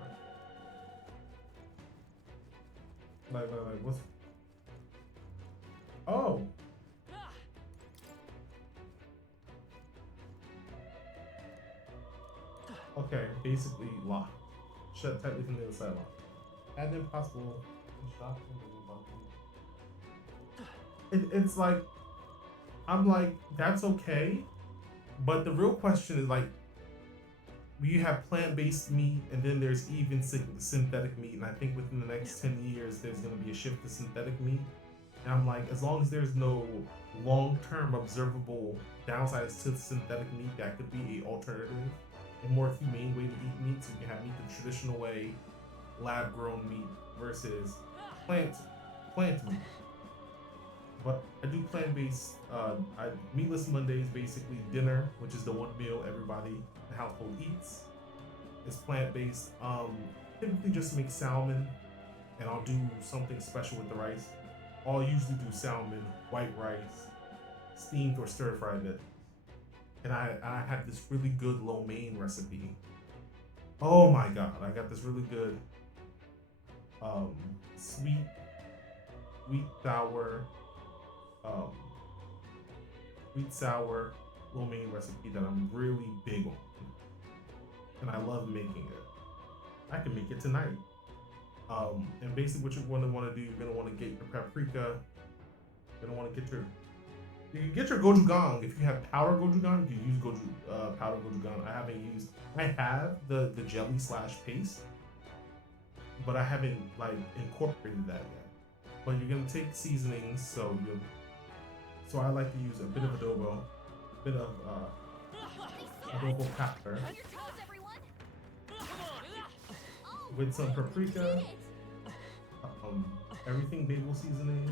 Like what's? Oh. Okay, basically locked. Shut tightly from the other side locked. Add impossible. It's like, I'm like, that's okay, but the real question is like, you have plant-based meat, and then there's even synthetic meat, and I think within the next 10 years there's going to be a shift to synthetic meat. And I'm like, as long as there's no long-term observable downsides to synthetic meat, that could be a alternative, a more humane way to eat meat. So you can have meat the traditional way, lab-grown meat, versus plant meat. But I do plant-based, meatless Mondays, basically dinner, which is the one meal everybody in the household eats. It's plant-based. Typically just make salmon, and I'll do something special with the rice. I'll usually do salmon, white rice, steamed or stir-fried it. And I have this really good lo mein recipe. Oh my god, I got this really good sweet sour lo mein recipe that I'm really big on, and I love making it. I can make it tonight. And basically what you're going to want to do, you're going to want to get your paprika. You're going to want to get your, you can get your gochujang. If you have powder gochujang, you can use powder gochujang. I have the jelly / paste, but I haven't like incorporated that yet. But you're gonna take seasonings, so I like to use a bit of adobo, a bit of adobo pepper, On your toes, everyone. Oh, with some paprika, everything bagel seasoning,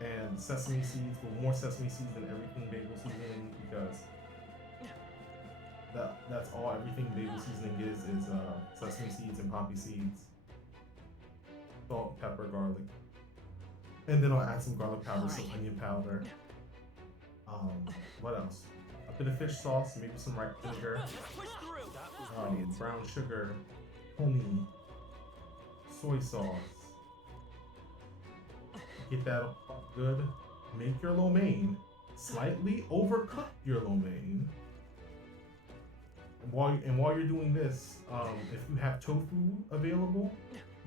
and sesame seeds, but more sesame seeds than everything bagel seasoning, because that's all everything bagel seasoning is sesame seeds and poppy seeds, salt, pepper, garlic, and then I'll add some garlic powder, some onion powder. What else? A bit of fish sauce, maybe some ripe vinegar, brown sugar, honey, soy sauce. Get that all good. Make your lo mein. Slightly overcook your lo mein. And while you're doing this, if you have tofu available,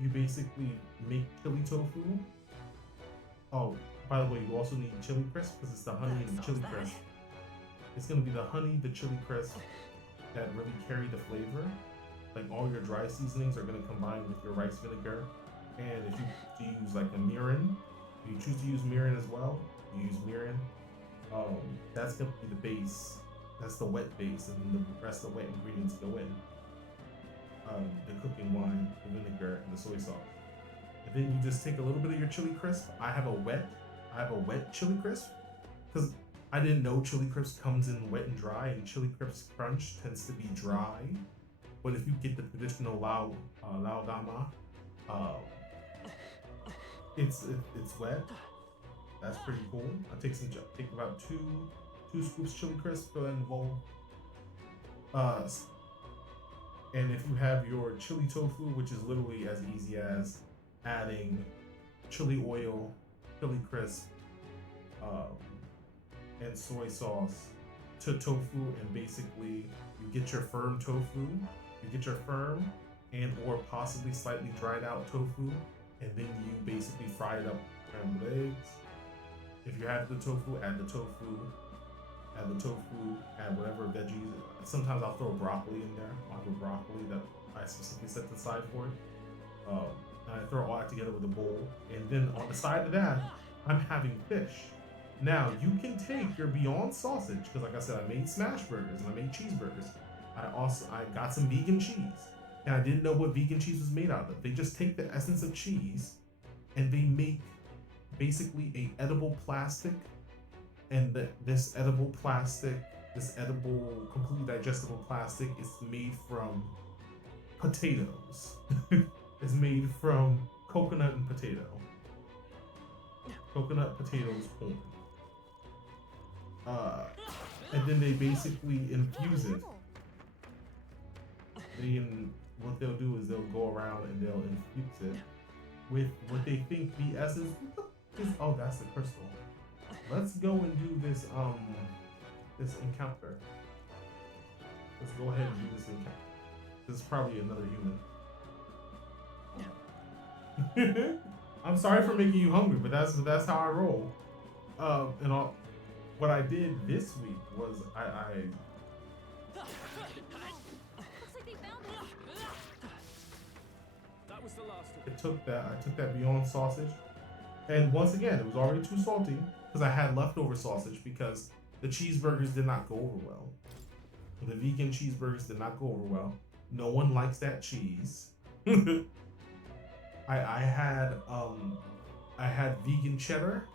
you basically make chili tofu. Oh, by the way, you also need chili crisp, because it's the honey and the chili crisp. It's gonna be the honey, the chili crisp that really carry the flavor. Like all your dry seasonings are gonna combine with your rice vinegar. And if you use like a mirin, if you choose to use mirin as well, you use mirin. That's gonna be the base. That's the wet base, and then the rest of the wet ingredients go in. The cooking wine, the vinegar, and the soy sauce. And then you just take a little bit of your chili crisp. I have a wet chili crisp, because I didn't know chili crisp comes in wet and dry, and chili crisp crunch tends to be dry. But if you get the traditional Lao Gama, it's wet. That's pretty cool. I take about two scoops chili crisp, go ahead and bowl. And if you have your chili tofu, which is literally as easy as adding chili oil, chili crisp, and soy sauce to tofu, and basically you get your firm tofu, you get your firm and or possibly slightly dried out tofu, and then you basically fry it up with scrambled eggs. If you have the tofu, add the tofu, add whatever veggies. Sometimes I'll throw broccoli in there. I'll have a broccoli that I specifically set aside for it. And I throw all that together with a bowl. And then on the side of that, I'm having fish. Now, you can take your Beyond sausage, because like I said, I made smash burgers and I made cheeseburgers. I got some vegan cheese. And I didn't know what vegan cheese was made out of. They just take the essence of cheese and they make basically a edible plastic, and this edible completely digestible plastic is made from potatoes. It's made from coconut and potato. Coconut, potatoes, corn. And then they basically infuse it. What they'll do is they'll go around and they'll infuse it with what they think the essence is. Oh, that's the crystal. Let's go and do this this encounter. Let's go ahead and do this encounter. This is probably another human. I'm sorry for making you hungry, but that's how I roll. What I did this week was I That was the last of it. I took that Beyond sausage, and once again it was already too salty because I had leftover sausage because the cheeseburgers did not go over well. The vegan cheeseburgers did not go over well. No one likes that cheese. I had vegan cheddar.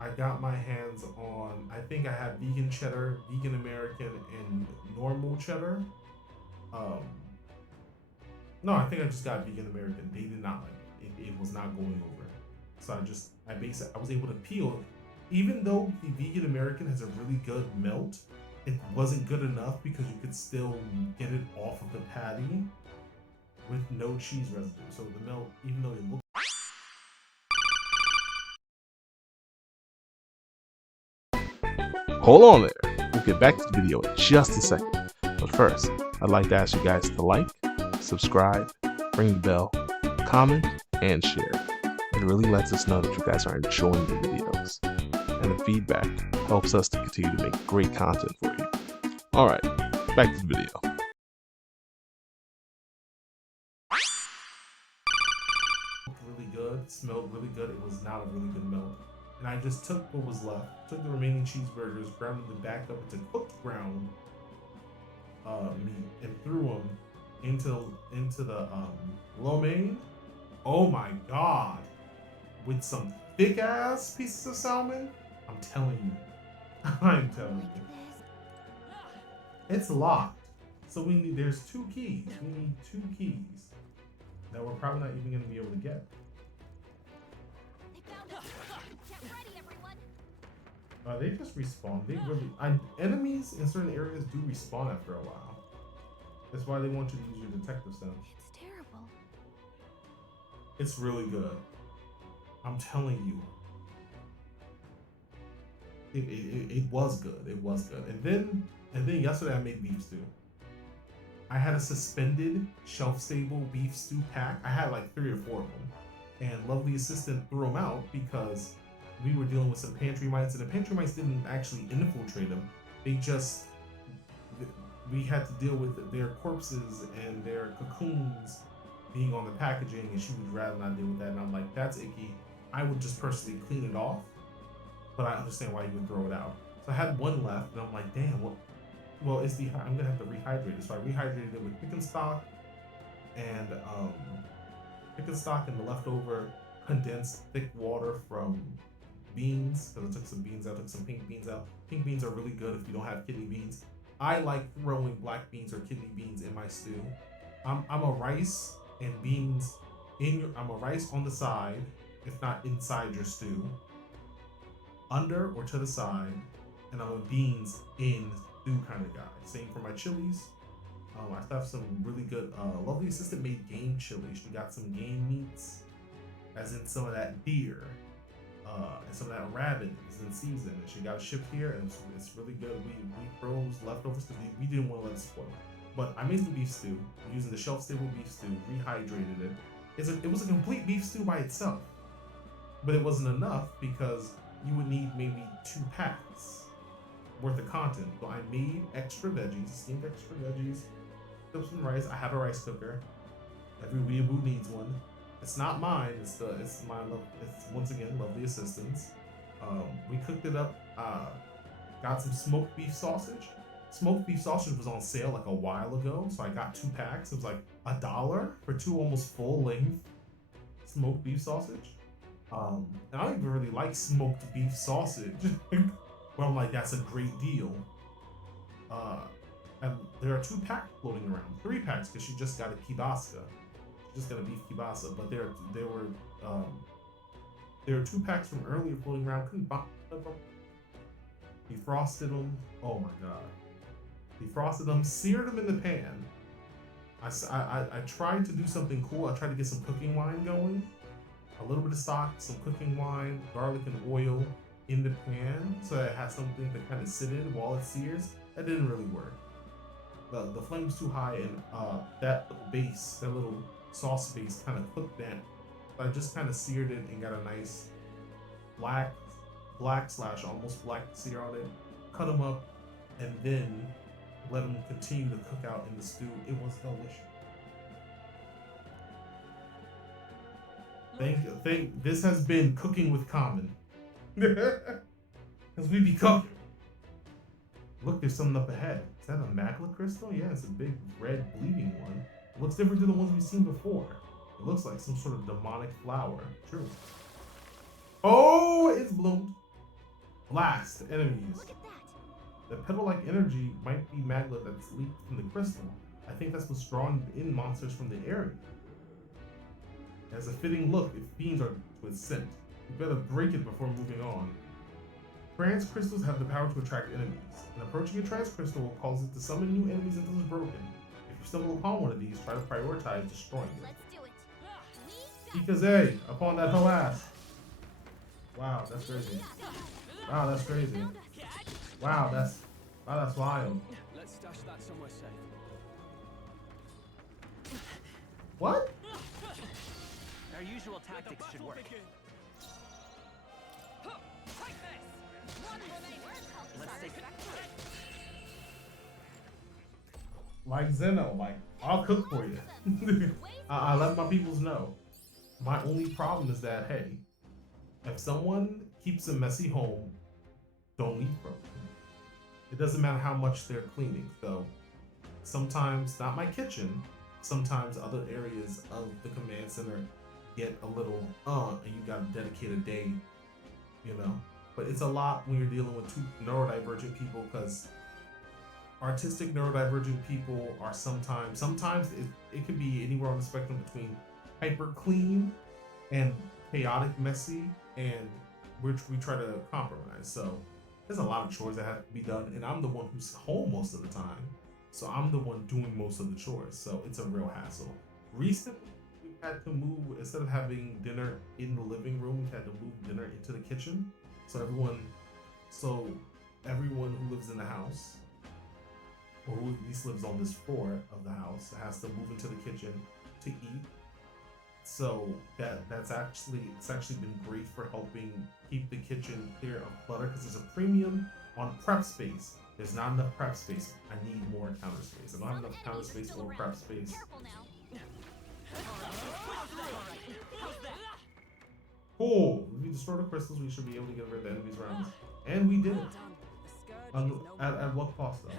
I got my hands on, I think I had vegan cheddar, vegan American, and normal cheddar. No, I think I just got vegan American. They did not like it. It was not going over. So I was able to peel. Even though the vegan American has a really good melt, it wasn't good enough because you could still get it off of the patty with no cheese residue. So the melt, even though it looked Hold on there. We'll get back to the video in just a second. But first, I'd like to ask you guys to like, subscribe, ring the bell, comment, and share. It really lets us know that you guys are enjoying the videos. And the feedback helps us to continue to make great content for you. Alright, back to the video. really good, smelled really good. It was not a really good melt. And I just took what was left, took the remaining cheeseburgers, grounded them back up into cooked ground meat, and threw them into the lo mein. Oh my god! With some thick ass pieces of salmon. I'm telling you. I'm telling you. It's locked. So there's 2 keys. We need 2 keys that we're probably not even gonna be able to get. They just respawn. They really, enemies in certain areas do respawn after a while. That's why they want you to use your detective sense. It's terrible. It's really good. I'm telling you. It was good. It was good. And then yesterday I made beef stew. I had a suspended shelf-stable beef stew pack. I had like 3 or 4 of them. And lovely assistant threw them out because we were dealing with some pantry mites, and the pantry mites didn't actually infiltrate them. We had to deal with their corpses and their cocoons being on the packaging, and she would rather not deal with that. And I'm like, that's icky. I would just personally clean it off, but I understand why you would throw it out. So I had 1 left, and I'm like, damn, well, I'm gonna have to rehydrate it. So I rehydrated it with chicken stock and the leftover condensed thick water from beans, because I took some beans out, took some pink beans out. Pink beans are really good if you don't have kidney beans. I like throwing black beans or kidney beans in my stew. I'm a rice and beans I'm a rice on the side, if not inside your stew, under or to the side, and I'm a beans in stew kind of guy. Same for my chilies. I have some really good, lovely assistant made game chili. She got some game meats as in some of that deer, and some of that rabbit is in season. And she got shipped here, and it's really good. We froze leftovers because we didn't want to let it spoil. But I made some beef stew using the shelf-stable beef stew, rehydrated it. It was a complete beef stew by itself, but it wasn't enough because you would need maybe 2 packs worth of content. So I made extra veggies, steamed extra veggies, cooked some rice. I have a rice cooker. Every weeaboo needs one. It's not mine. It's once again lovely assistance. We cooked it up. Got some smoked beef sausage. Smoked beef sausage was on sale like a while ago, so I got 2 packs. It was like $1 for 2 almost full length smoked beef sausage. And I don't even really like smoked beef sausage, but I'm like, that's a great deal. And there are 2 packs floating around, 3 packs because she just got a kibasa. She just got a beef kibasa, but there were 2 packs from earlier floating around. Couldn't buy them. Defrosted them. Oh my god. Defrosted them, seared them in the pan. I tried to do something cool. I tried to get some cooking wine going. A little bit of stock, some cooking wine, garlic and oil in the pan so that it has something to kind of sit in while it sears. That didn't really work. The flame was too high, and that base, that little sauce base kind of cooked down. So I just kind of seared it and got a nice black / almost black sear on it. Cut them up and then let them continue to cook out in the stew. It was delicious. This has been Cooking with Common. Because we be cooking. Look, there's something up ahead. Is that a magma crystal? Yeah, it's a big red bleeding one. It looks different to the ones we've seen before. It looks like some sort of demonic flower. True. Oh, it's bloomed. Blast enemies. Look at that. The petal-like energy might be magma that's leaked from the crystal. I think that's what's drawing in monsters from the area. It has a fitting look if fiends are to its scent. You better break it before moving on. Trance crystals have the power to attract enemies, and approaching a trance crystal will cause it to summon new enemies until it's broken. If you stumble upon one of these, try to prioritize destroying it. Let's do it. Because hey, upon that whole ass. Wow, that's crazy. Wow, that's crazy. Wow, that's wild. Let's stash that somewhere safe. What? Our usual tactics should work. Let's take it. Like Zeno, like, I'll cook for you. I let my peoples know. My only problem is that, hey, if someone keeps a messy home, don't eat from them. It doesn't matter how much they're cleaning. So sometimes, not my kitchen, sometimes other areas of the command center get a little, and you gotta dedicate a day, you know? But it's a lot when you're dealing with 2 neurodivergent people, because artistic neurodivergent people are sometimes it could be anywhere on the spectrum between hyper clean and chaotic messy, and we try to compromise. So there's a lot of chores that have to be done, and I'm the one who's home most of the time, so I'm the one doing most of the chores, so it's a real hassle. Recently, we had to move, instead of having dinner in the living room, we had to move dinner into the kitchen. So everyone who lives in the house, or who at least lives on this floor of the house, has to move into the kitchen to eat. So it's actually been great for helping keep the kitchen clear of clutter, because there's a premium on prep space. There's not enough prep space. I need more counter space. I don't have enough counter space or prep space. Careful now. Cool. If we destroy the crystals, we should be able to get rid of the enemies around us. And we did it. At what cost though?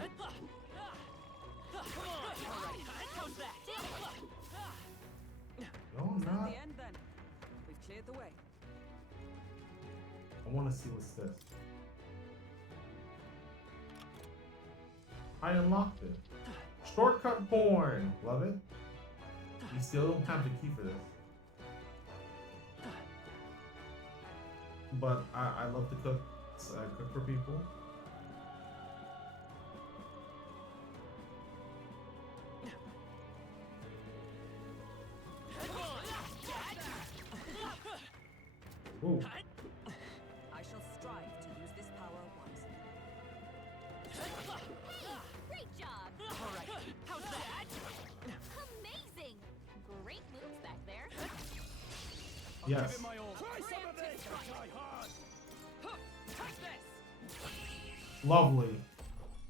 No, I'm not. The end then. We've cleared the way. I want to see what's this. I unlocked it. Shortcut porn. Love it. We still don't have the key for this. But I love to cook. So I cook for people. Yes. Give it my all. Try some of this. Try hard. Take this. Lovely.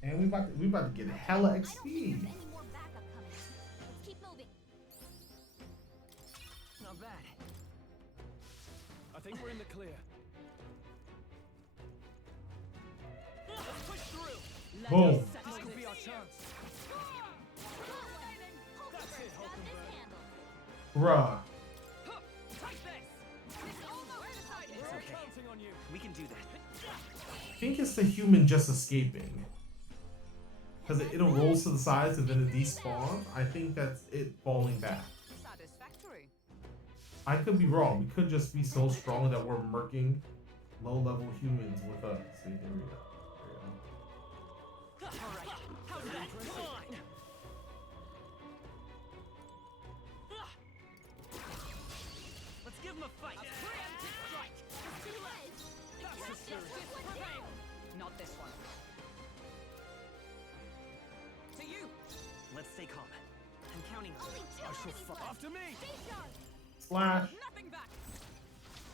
And we about to get hella I don't think XP. there's any more backup coming. Let's keep moving. Not bad. I think we're in the clear. Let's push through. Boom. This could be our chance. That's it, Hulkenberg. Bruh. Take this. We're all counting on you. We can do that. I think it's the human just escaping. Because it'll roll to the sides and then it despawns. I think that's it falling back. Satisfactory. I could be wrong. We could just be so strong that we're murking low-level humans with us. See, here we go. There we go. All right. How's that? Let's give him a fight. A preemptive strike. Not this one. To you. Let's stay calm. I'm counting on you. I shall fuck after me. Slash. Nothing back.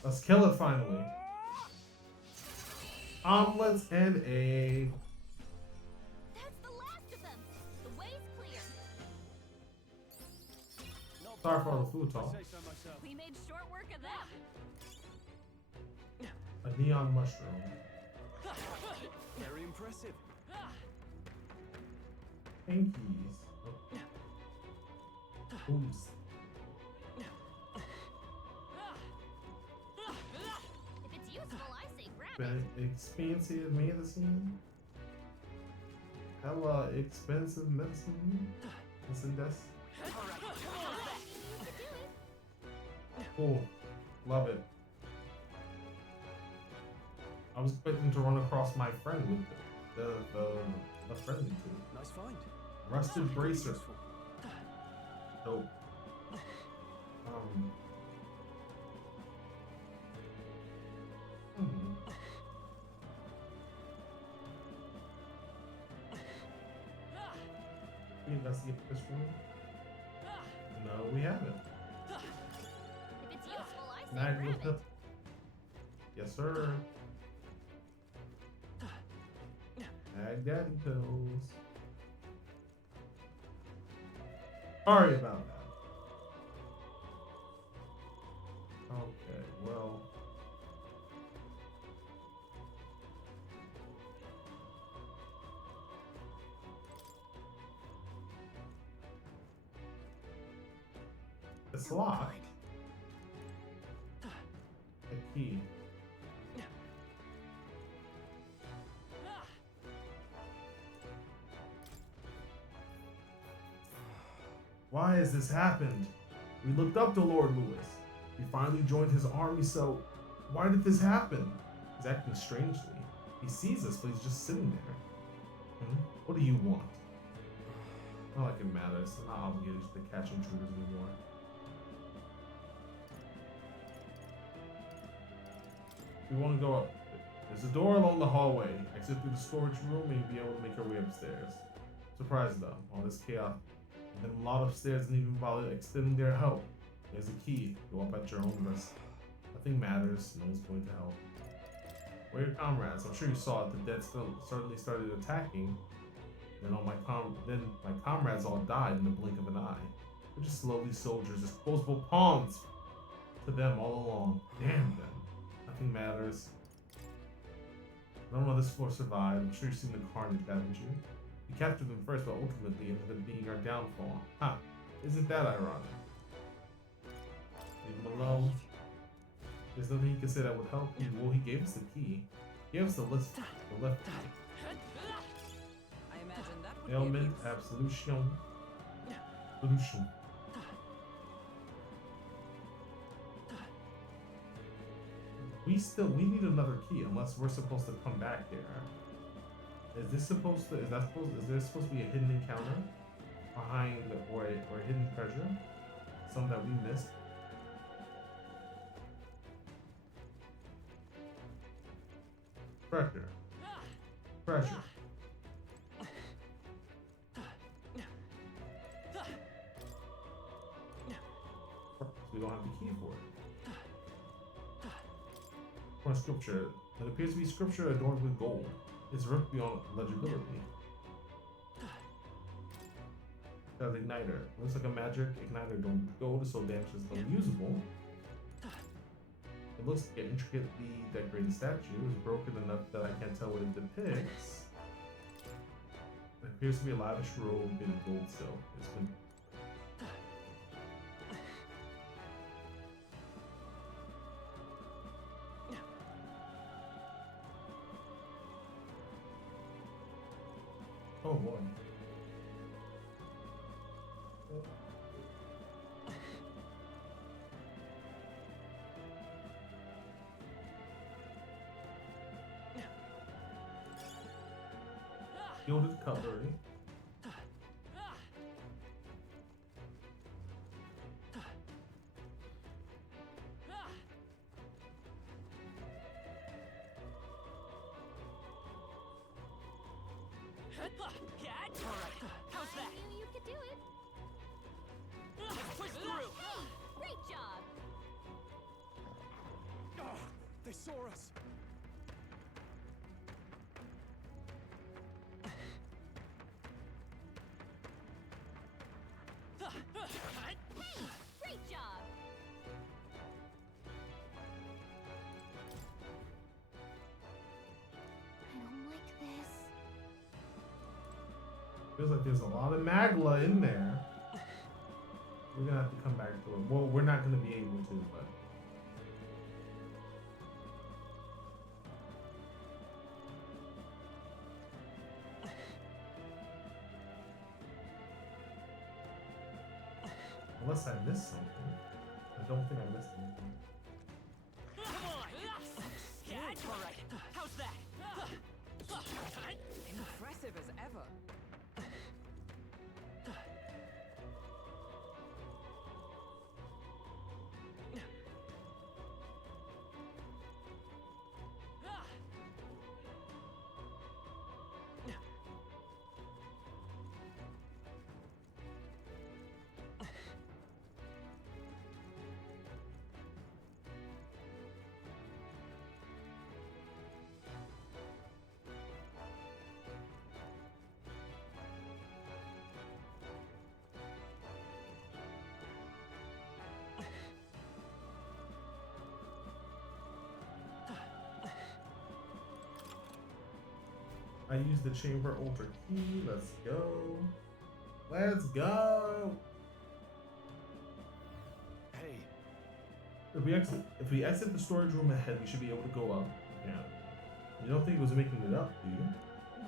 Let's kill it finally. Omelets and egg. That's the last of them. The way's clear. Not Sorry bad. for all the food talk. I say so myself. We made short work of that. A neon mushroom. Very impressive. Pinkies. Oops. If it's useful, I say grab it. Expensive medicine. Hella expensive medicine. Listen, that's cool. Love it. I was expecting to run across my friend with the friendly tool. Nice find. Rusted bracer. Useful. Dope. We investigate this room? No, we haven't. If it's useful, I say Mag grab with the... it. Yes, sir. Mag daddy pills. Sorry about that. Okay, well. It's locked. A key. Why has this happened? We looked up to Lord Lewis. We finally joined his army, so why did this happen? He's acting strangely. He sees us, but he's just sitting there. What do you want? Not like it matters. I'm not obligated to catch intruders anymore. We want to go up. There's a door along the hallway. Exit through the storage room and you'll be able to make your way upstairs. Surprised though, all this chaos. And then a lot upstairs didn't even bother extending their help. There's a key. Go up at your own risk. Nothing matters. No one's going to help. Where are your comrades? I'm sure you saw it. The dead suddenly started attacking. Then my comrades all died in the blink of an eye. They're just lovely soldiers, disposable pawns to them all along. Damn them. Nothing matters. None of this force survived. I'm sure you've seen the carnage, haven't you? We captured them first, but ultimately ended up being our downfall. Ha! Isn't that ironic? Leave him alone. There's nothing he can say that would help you. Well, he gave us the key. He gave us the left key. I imagine that would Ailment, be absolution. Solution. We need another key unless we're supposed to come back here. Is there supposed to be a hidden encounter behind or a hidden treasure? Some that we missed? Treasure. Treasure. We don't have the key for it. Or scripture. It appears to be scripture adorned with gold. It's ripped beyond legibility. That's igniter. Looks like a magic igniter adorned with gold. It's so damaged it's unusable. It looks like an intricately decorated statue. It's broken enough that I can't tell what it depicts. It appears to be a lavish robe in gold silk. It's been oh boy. Gilded cutlery. How's that? I knew you could do it. Push through! Hey, great job. Oh, they saw us. Hey, great job. I don't like this. Feels like there's a lot of magla in there. We're gonna have to come back to it. Well, we're not gonna be able to, but unless I missed something. I don't think I missed anything. Come on! Cat? Alright, how's that? Impressive as ever. I used the chamber altar key. Let's go. Let's go. Hey, If we exit the storage room ahead, we should be able to go up. Yeah. You don't think it was making it up, do you? No.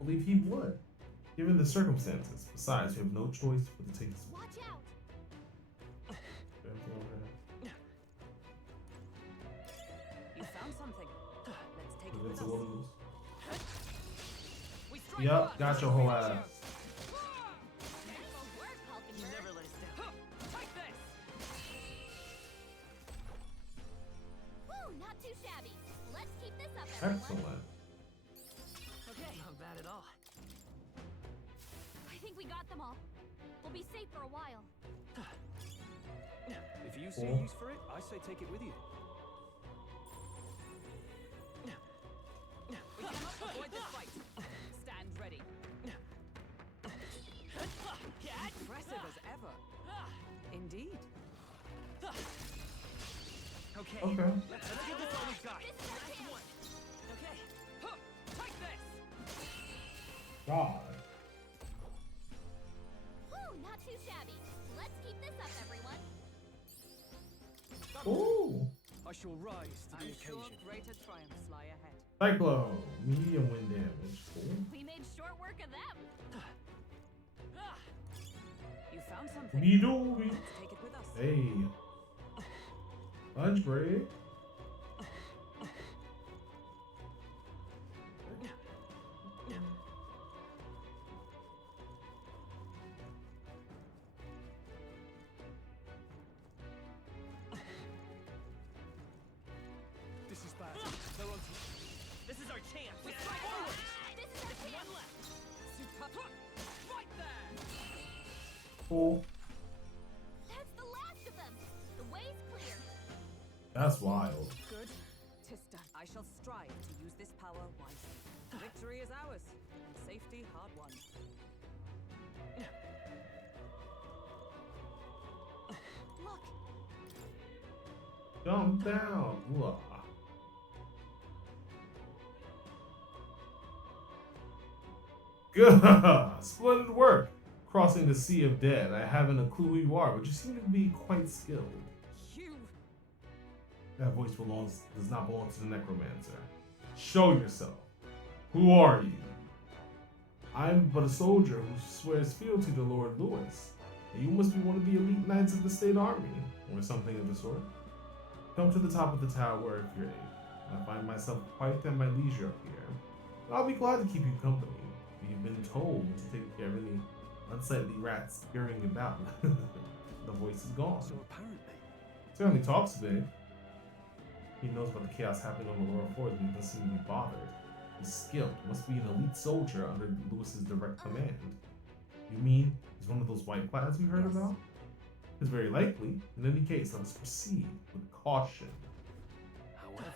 I believe he would, given the circumstances. Besides, we have no choice but to take this. Watch out. Everything over there. You found something. Let's take it with us. Invincibles. We strike Yup, first. got your whole ass. Beautiful work, You Hulkenberg. never let us down. Take this! Woo, not too shabby. Let's keep this up, everyone. Excellent. Okay, not bad at all. I think we got them all. We'll be safe for a while. if you see a Cool. use for it, I say take it with you. We cannot avoid this fight. Stand ready. Impressive as ever. Indeed. Okay. Okay. Let's give this all we got. This is our chance. Okay. Take this. God. Woo, not too shabby. Let's keep this up, everyone. Ooh. I shall rise to the I'm sure occasion. greater triumphs lie ahead. Cyclone. Medium wind damage. Cool. We made short work of them. You found something. Beetle. Let's take it with us. Hey. Lunch break. This is bad. They're on to This is our chance. We strike forward. This is our chance. One left. Super. Right there. Cool. That's the last of them. The way's clear. That's wild. Good. I shall strive to use this power wisely. Victory is ours, and safety hard won. Look, Jump down. Whoa. Good. Splendid work. Crossing the sea of dead. I haven't a clue who you are, but you seem to be quite skilled. You. That voice does not belong to the Necromancer. Show yourself. Who are you? I'm but a soldier who swears fealty to Lord Lewis. And you must be one of the elite knights of the state army, or something of the sort. Come to the top of the tower if you're able. I find myself quite at my leisure up here. I'll be glad to keep you company. You've been told to take care of any unsightly rats scurrying about. The voice is gone. So apparently, Certainly talks big. He knows about the chaos happening on the lower floors, but he doesn't seem to be bothered. He's skilled. Must be an elite soldier under Lewis's direct command. You mean he's one of those white plaids we heard about? It's very likely. In any case, let us proceed with caution. however,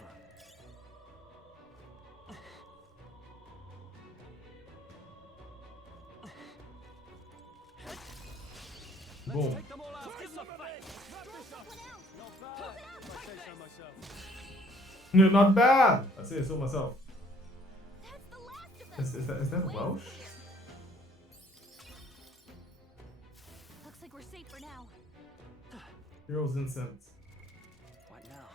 Boom. take them all out. Give them a fight. Wrap this up. Not bad, if I say so myself. No, not bad. I say it so myself. That's the last of them. Is that Welsh? looks like we're safe for now. Heroes incense. Right now.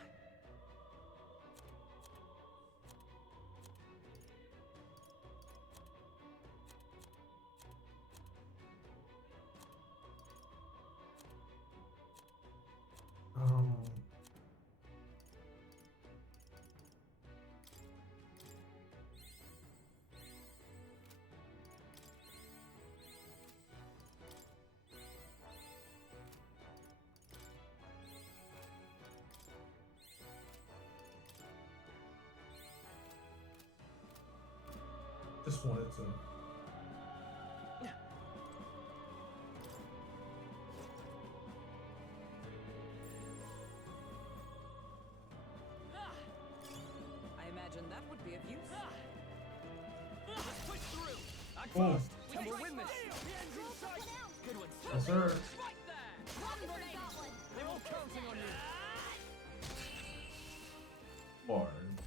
Just wanted to. I imagine that would be of use. Let's push through. Act Boom. fast. We will win this. The end's in sight. Good one. Yes, sir. Right there. They're all counting on you. Hard.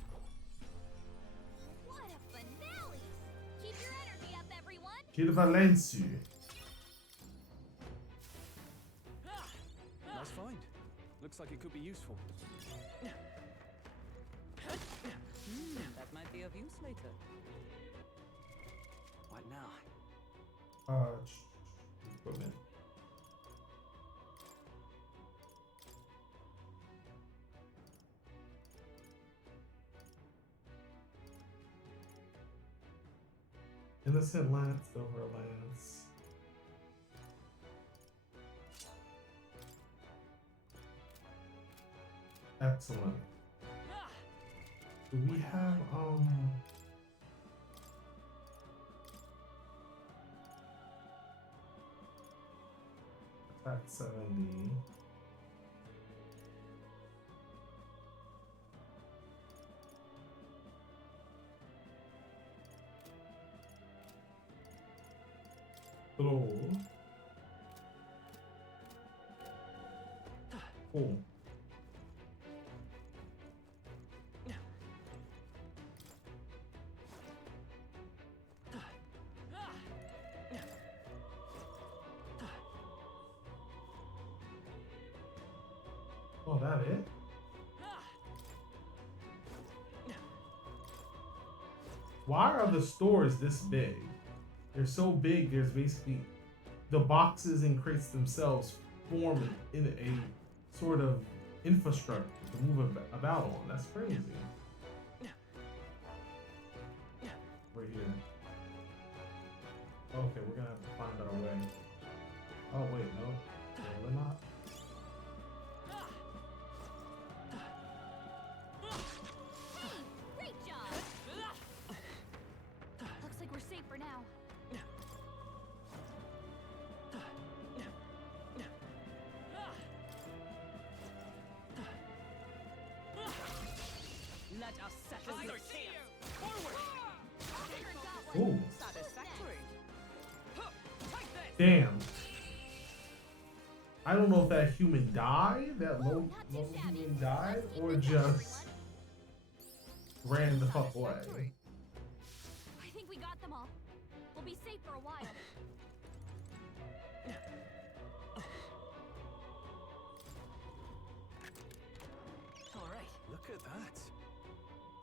What a finale! Keep your energy up, everyone! Kid Valenci. Nice find. Looks like it could be useful. That might be of use later. Right now. Equipment. Innocent lance, silver lance. Excellent. Do we have attack 70? Throw. Cool. Oh, that it? Why are the stores this big? They're so big, there's basically the boxes and crates themselves form in a sort of infrastructure to move about on. That's crazy. Right here. Okay, we're gonna have to find our way. Oh wait, no, we're not. Great job! Looks like we're safe for now. Let us set Damn. I don't know if that human died, that low human died, or just ran the fuck away. I think we got them all. We'll be safe for a while. All right. Look at that.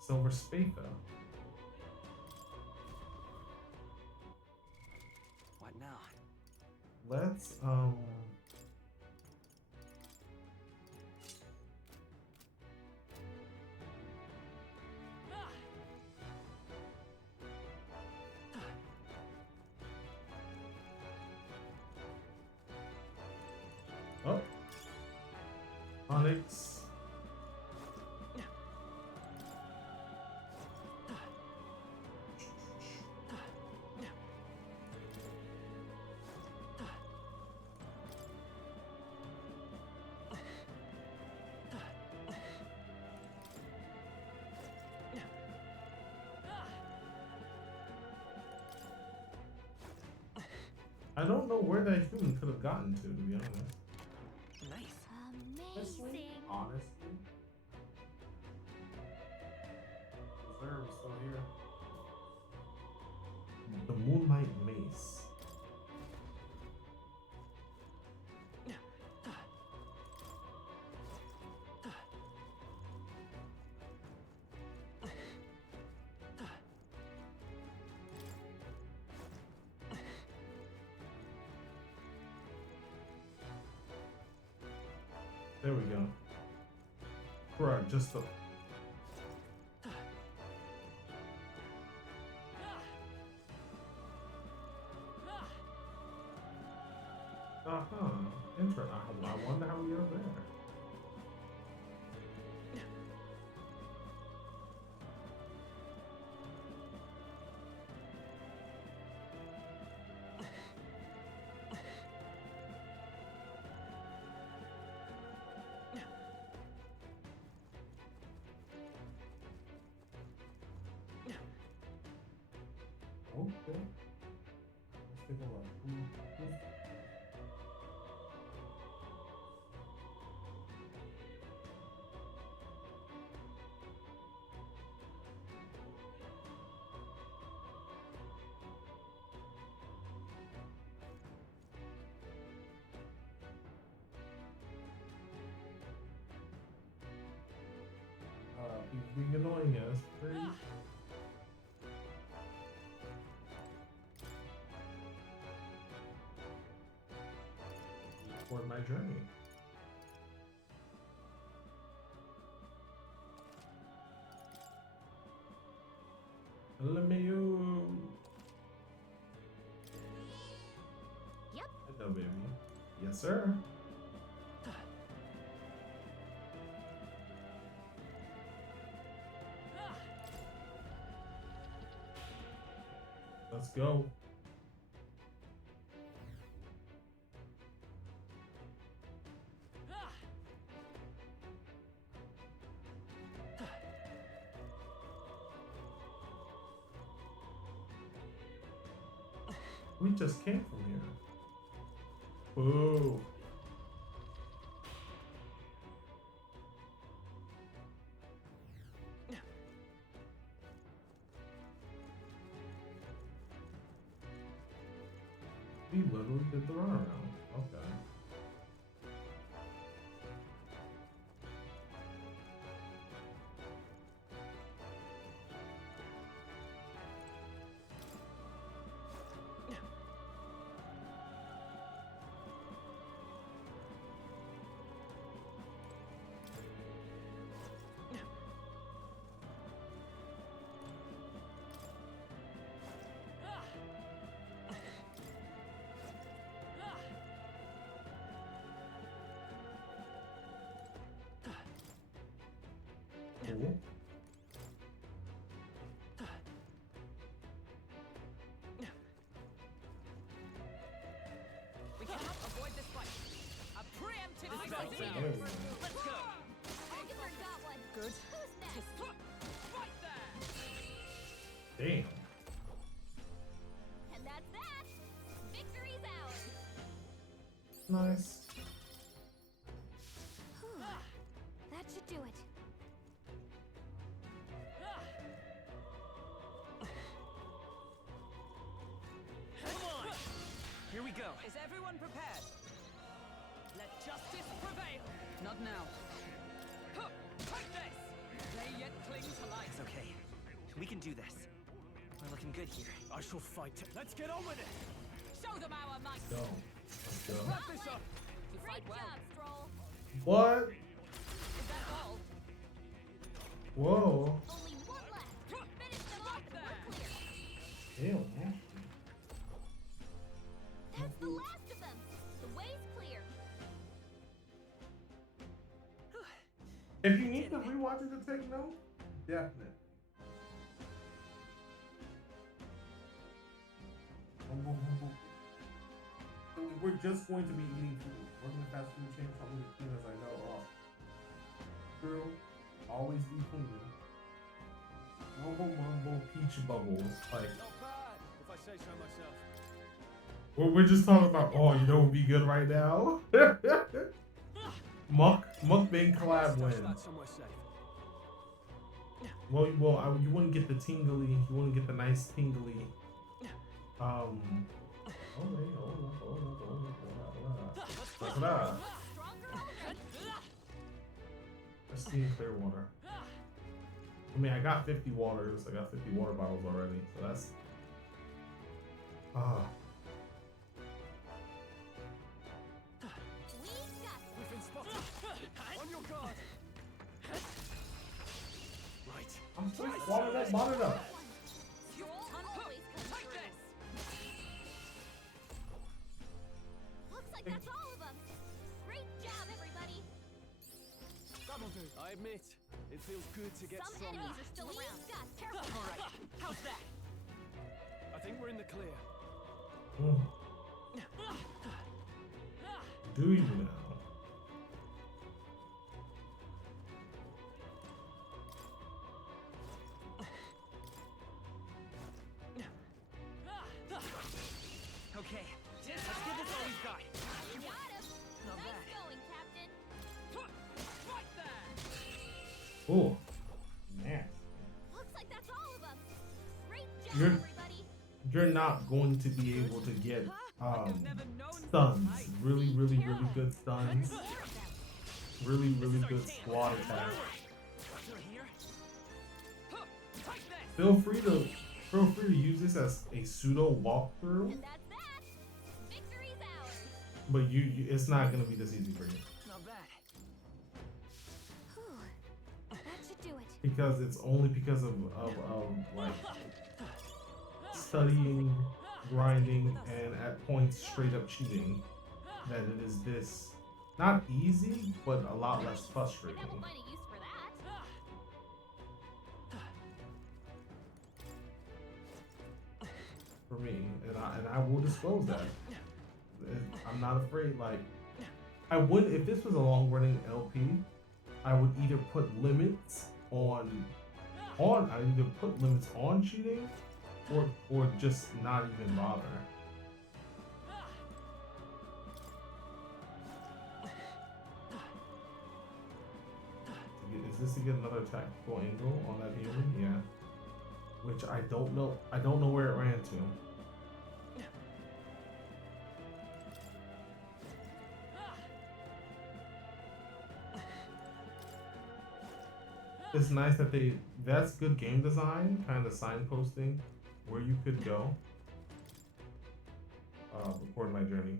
Silver Spatha. What now? Let's oh, Onyx. I don't know where that human could have gotten to be honest. Nice. Amazing. Honestly. Reserve still here. The Moonlight Mace. There we go. Right, just the. Interesting. I wonder how we got there. Okay. Let's take a look. He's being annoying us, please. For my journey. LMAO. Yep. Hello, baby. Yes, sir. Let's go. We just came from here. Whoa. We literally did the runaround. Okay. Cool. We cannot avoid this fight. A preemptive There strike. we go. Let's go. Oliver got one. Good. Who's next? Right there. Damn. And that's that. Victory's ours. nice. Whew. That should do it. Come on! Here we go. Is everyone prepared? Let justice prevail. Not now. Huh, take this! They yet cling to life. It's okay. We can do this. We're looking good here. I shall fight. Let's get on with it. Show them our might. Go. Let's go. Wrap this up. You fight Great well. job, Stroll. What? Is that all? Whoa. Only one left. Finish them off and we're clear. Ew, man. That's the last of them. The way's clear. If you need to rewatch it to take notes, definitely. We're just going to be eating food. We're going to fast food chain, so I'm going to clean as I know. Girl, always be clean. Mumble mumble peach bubbles. Like, Not bad, if I say so myself. we're just talking about, oh, you know what would be good right now? Mukbang collab win. That's somewhere safe. Well, you wouldn't get the tingly, you wouldn't get the nice tingly. Hold on. Let's steam clear water. I mean, I got 50 waters. I got 50 water bottles already, so that's. We've been spotted. On your guard. Right. I'm still watered up, watered up. Stroll always comes Take through. this! Looks like that's all of them. Great job, everybody. That'll do. I admit, it feels good to get Some stronger. enemies are still around. Careful. All right, how's that? I think we're in the clear. Do you now? Okay, let's give this all we've got. You got him. Not Nice bad. going, Captain. Right there! Oh, man. Looks like that's all of them. Great job, You're- everybody. You're not going to be able to get I've never known stuns. fight. Really good stuns. More of them. Really This is our good chance. squad attack. Still here? Huh, take this! Feel free to use this as a pseudo walkthrough, And that's that. Victory's ours. but it's not gonna be this easy for you Not bad. Whew. That should do it. because it's only because of like studying, grinding, and at points straight up cheating that it is this not easy, but a lot less frustrating. Never find a use for that. For me, and I will disclose that. I'm not afraid. Like, I would if this was a long running LP, I would either put limits on cheating, or just not even bother. Is this to get another tactical angle on that human? Yeah. Which I don't know. I don't know where it ran to. It's nice that that's good game design, kind of signposting where you could go. Record my journey.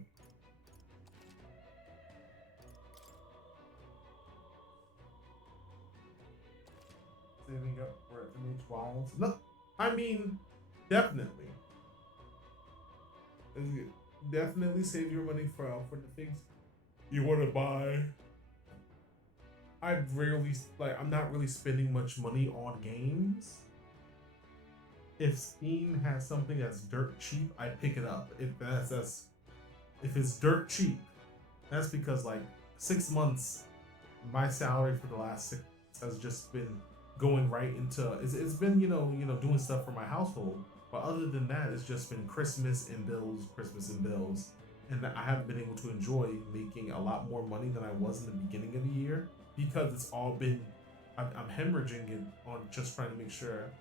Saving up for FMH Wilds. No, I mean, definitely. Definitely save your money for the things you want to buy. I'm not really spending much money on games. If Steam has something that's dirt cheap, I pick it up. If it's dirt cheap, that's because like 6 months, my salary for the last 6 has just been going right into it's been doing stuff for my household. But other than that, it's just been Christmas and bills, and I haven't been able to enjoy making a lot more money than I was in the beginning of the year, because it's all been, I'm hemorrhaging it on just trying to make sure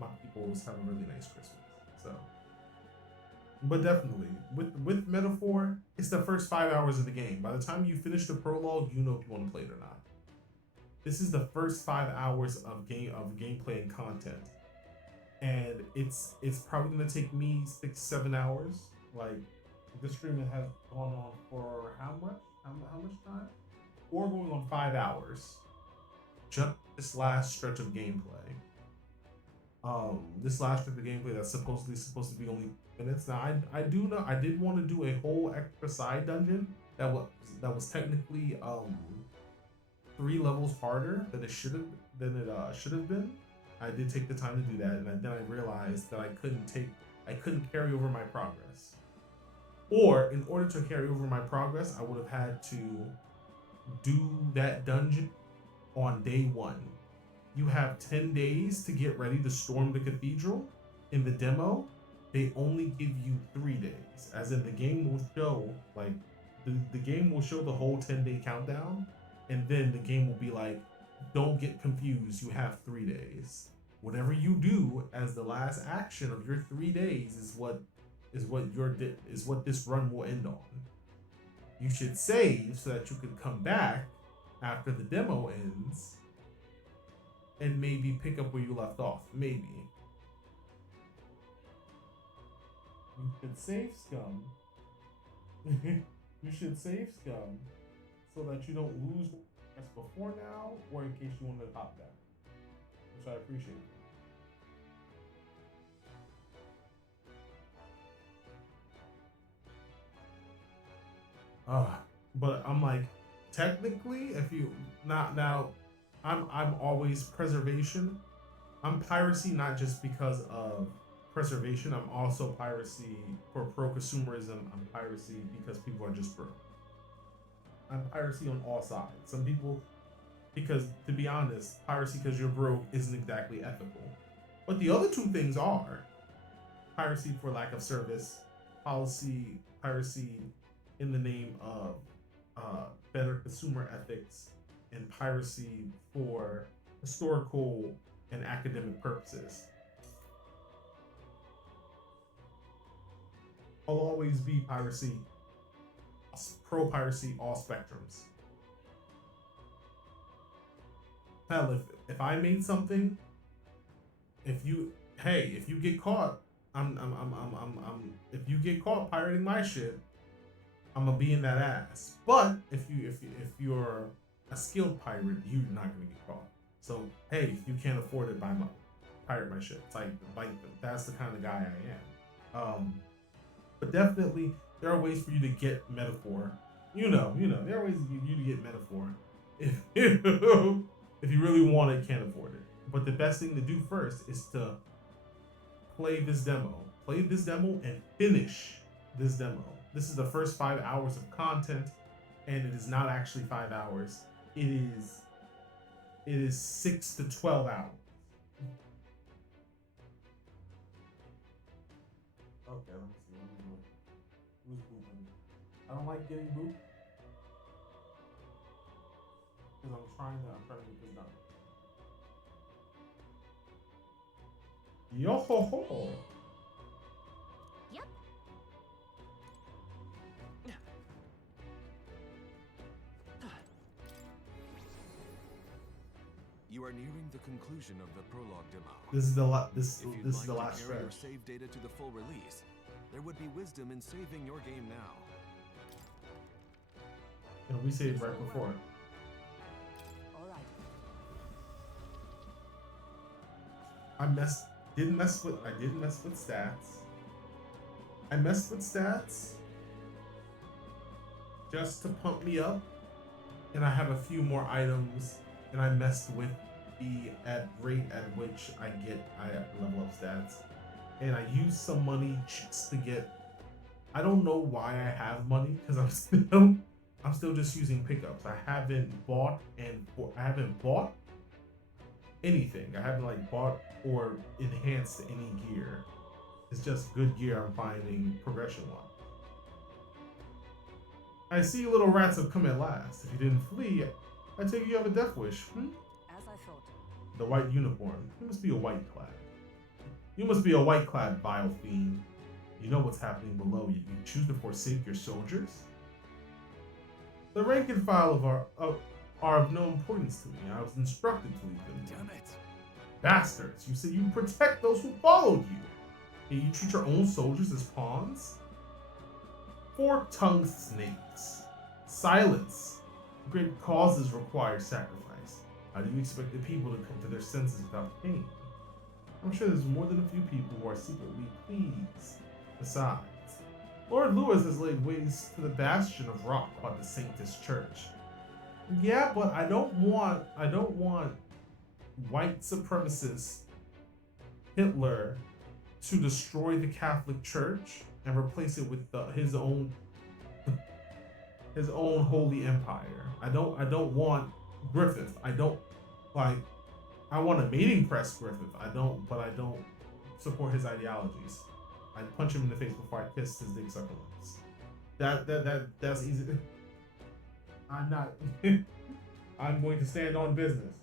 my people have a really nice Christmas. So, but definitely with Metaphor, it's the first 5 hours of the game. By the time you finish the prologue, you know if you want to play it or not. This is the first 5 hours of gameplay and content, and it's probably gonna take me 6-7 hours. Like, this stream has gone on for how much time? Or going on 5 hours. Just this last stretch of gameplay. This last stretch of gameplay that's supposed to be only minutes. Now I did want to do a whole extra side dungeon that was technically 3 levels harder than it should have been. I did take the time to do that, and then I realized that I couldn't carry over my progress. Or in order to carry over my progress, I would have had to do that dungeon on day 1. You have 10 days to get ready to storm the cathedral. In the demo, they only give you 3 days. As in, the game will show, like, the game will show the whole 10-day countdown, and then the game will be like, don't get confused, you have 3 days. Whatever you do as the last action of your 3 days is what this run will end on. You should save so that you can come back after the demo ends and maybe pick up where you left off. Maybe. You should save scum. You should save scum so that you don't lose as before now, or in case you want to hop back, which I appreciate. But I'm like, technically, if you not now, I'm always preservation. I'm piracy not just because of preservation. I'm also piracy for pro-consumerism. I'm piracy because people are just broke. I'm piracy on all sides. Some people, because to be honest, piracy because you're broke isn't exactly ethical. But the other two things are piracy for lack of service, piracy in the name of better consumer ethics, and piracy for historical and academic purposes. I'll always be piracy, pro-piracy, all spectrums. Hell, if I made something, if you get caught, if you get caught pirating my shit, I'm gonna be in that ass. But if you're a skilled pirate, you're not gonna get caught. So hey, if you can't afford it, pirate my shit. It's like that's the kind of guy I am. But definitely there are ways for you to get metaphor. You know, there are ways for you to get metaphor if you really want it, can't afford it. But the best thing to do first is to play this demo. Play this demo and finish this demo. This is the first 5 hours of content, and it is not actually 5 hours. It is 6 to 12 hours. Okay, let me see. Who's booping? I don't like getting booped because I'm trying to get this done. Yo ho ho. Yep. You are nearing the conclusion of the prologue demo. This is the last If you'd like stretch. to carry your save data to the full release, there would be wisdom in saving your game now. And we saved right before. All right. I didn't mess with stats. I messed with stats just to pump me up, and I have a few more items, and I messed with the rate at which I level up stats, and I used some money just to get. I don't know why I have money because I'm still just using pickups. I haven't bought anything. I haven't bought or enhanced any gear. It's just good gear I'm finding progression wise. I see you little rats have come at last. If you didn't flee, I take it you have a death wish. As I thought. The white uniform. You must be a white clad. You must be a white clad vile fiend. You know what's happening below you. You choose to forsake your soldiers? The rank and file are of no importance to me. I was instructed to leave them. Damn it. Bastards. You say you protect those who followed you. And you treat your own soldiers as pawns? Fork-tongued snakes. Silence. Great causes require sacrifice. How do you expect the people to come to their senses without pain? I'm sure there's more than a few people who are secretly pleased. Besides, Lord Lewis has laid waste to the bastion of rock called the Sanctus Church. Yeah, but I don't want white supremacist Hitler to destroy the Catholic Church and replace it with his own holy empire. I don't want Griffith. I want a mating press Griffith. I don't support his ideologies. I'd punch him in the face before I kiss his dick sucker lips. That's easy. I'm not. I'm going to stand on business.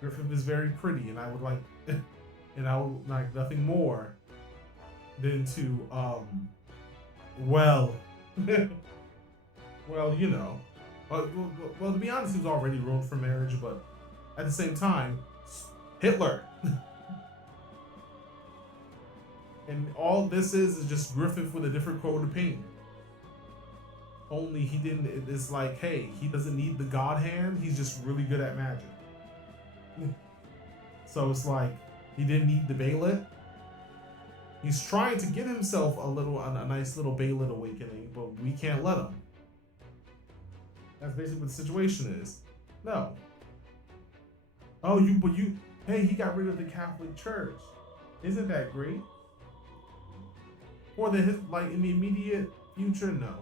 Griffith is very pretty, and I would like nothing more than to well, you know. Well, to be honest, he was already ruined for marriage, but at the same time, Hitler. And all this is just Griffith with a different coat of paint. Only he didn't. It's like, hey, he doesn't need the God hand. He's just really good at magic. So it's like he didn't need the Bailet. He's trying to get himself a nice little Bailet awakening, but we can't let him. That's basically what the situation is. No. Oh, hey, he got rid of the Catholic Church. Isn't that great? For in the immediate future, no.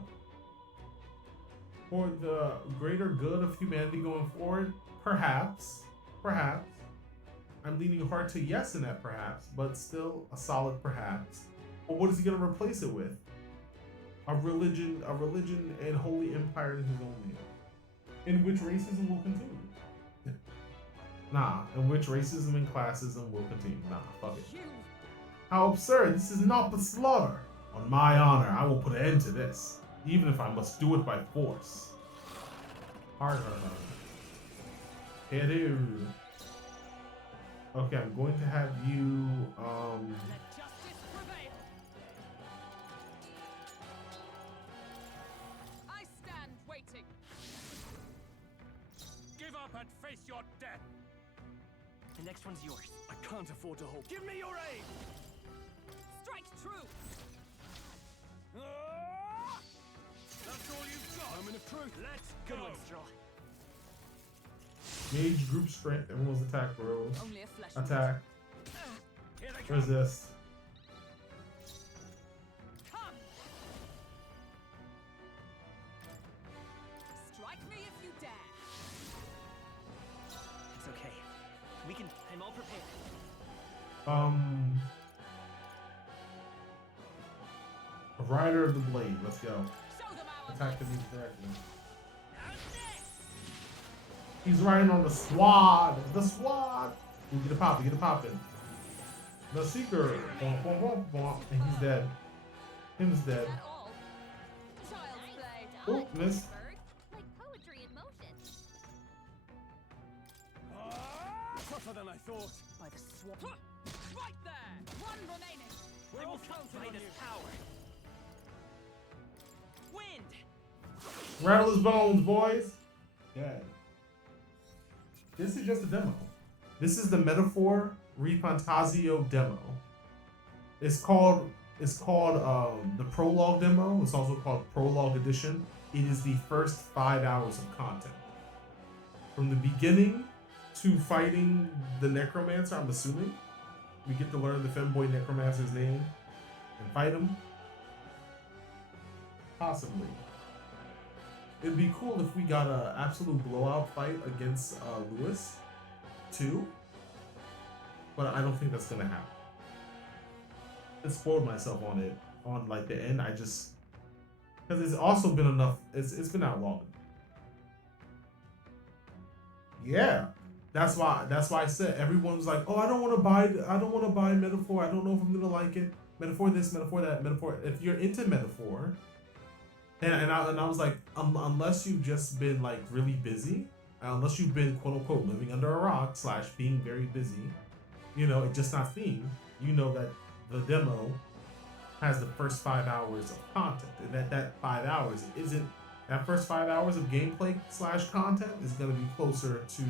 For the greater good of humanity going forward, perhaps. I'm leaning hard to yes in that perhaps, but still a solid perhaps. But what is he gonna replace it with? A religion and holy empire in his own name. In which racism will continue. Nah, in which racism and classism will continue. Nah, fuck it. How absurd, this is not the slaughter. On my honor, I will put an end to this, even if I must do it by force. Hard. Hello. Okay, I'm going to have you, Let justice prevail. I stand waiting. Give up and face your death. The next one's yours. I can't afford to hold. Give me your aid. Strike true. That's all you've got. I'm in a truth. Let's go. Good one, Straw. gauge group strength. Everyone's attack rolls. Only a flesh. Attack. Here they come. Resist. Come. Strike me if you dare. It's okay. We can. I'm all prepared. Rider of the Blade. Let's go. Show them our Attack the voice. these directly. He's riding on the squad. The squad. Ooh, get a pop. Get a pop in. The Seeker. Bwomp, bwomp, bwomp, bwomp. And he's dead. Him's dead. Is that all? Child's play. Oh, miss. Like poetry in motion. Tougher than I thought. By the swamp. Right there. One remaining. I will counting fight on this you. power. Wind. Rattle his bones, boys. Yeah. This is just a demo. This is the Metaphor Fantazio demo. It's called the Prologue demo. It's also called Prologue Edition. It is the first 5 hours of content. From the beginning to fighting the Necromancer, I'm assuming. We get to learn the femboy Necromancer's name and fight him. Possibly. It'd be cool if we got an absolute blowout fight against Lewis, too. But I don't think that's gonna happen. I spoiled myself on it. On like the end, I just because it's also been enough. It's been out long. Yeah, that's why I said everyone was like, oh, I don't want to buy Metaphor. I don't know if I'm gonna like it. Metaphor this, Metaphor that, Metaphor. If you're into Metaphor, and I was like, unless you've just been like really busy, unless you've been quote unquote living under a rock / being very busy, you know, it's just not themed. You know that the demo has the first 5 hours of content, and that 5 hours isn't. That first 5 hours of gameplay / content is going to be closer to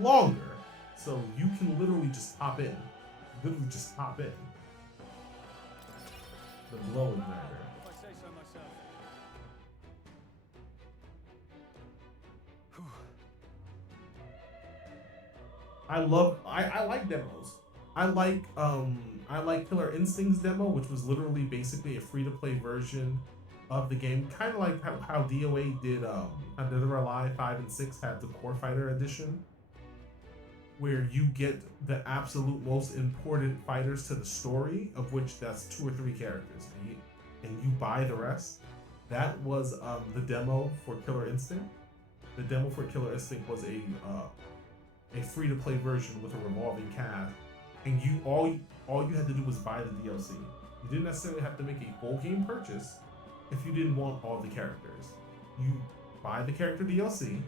longer. So you can literally just hop in. Literally just hop in. The blow is matter. If I say so myself. I like demos. I like Killer Instinct's demo, which was literally basically a free-to-play version of the game, kind of like how DOA did Dead or Alive 5 and 6 had the Core Fighter edition, where you get the absolute most important fighters to the story, of which that's 2 or 3 characters, and you buy the rest. That was the demo for Killer Instinct. The demo for Killer Instinct was a free-to-play version with a revolving cast, and all you had to do was buy the DLC. You didn't necessarily have to make a full game purchase if you didn't want all the characters. You buy the character DLC,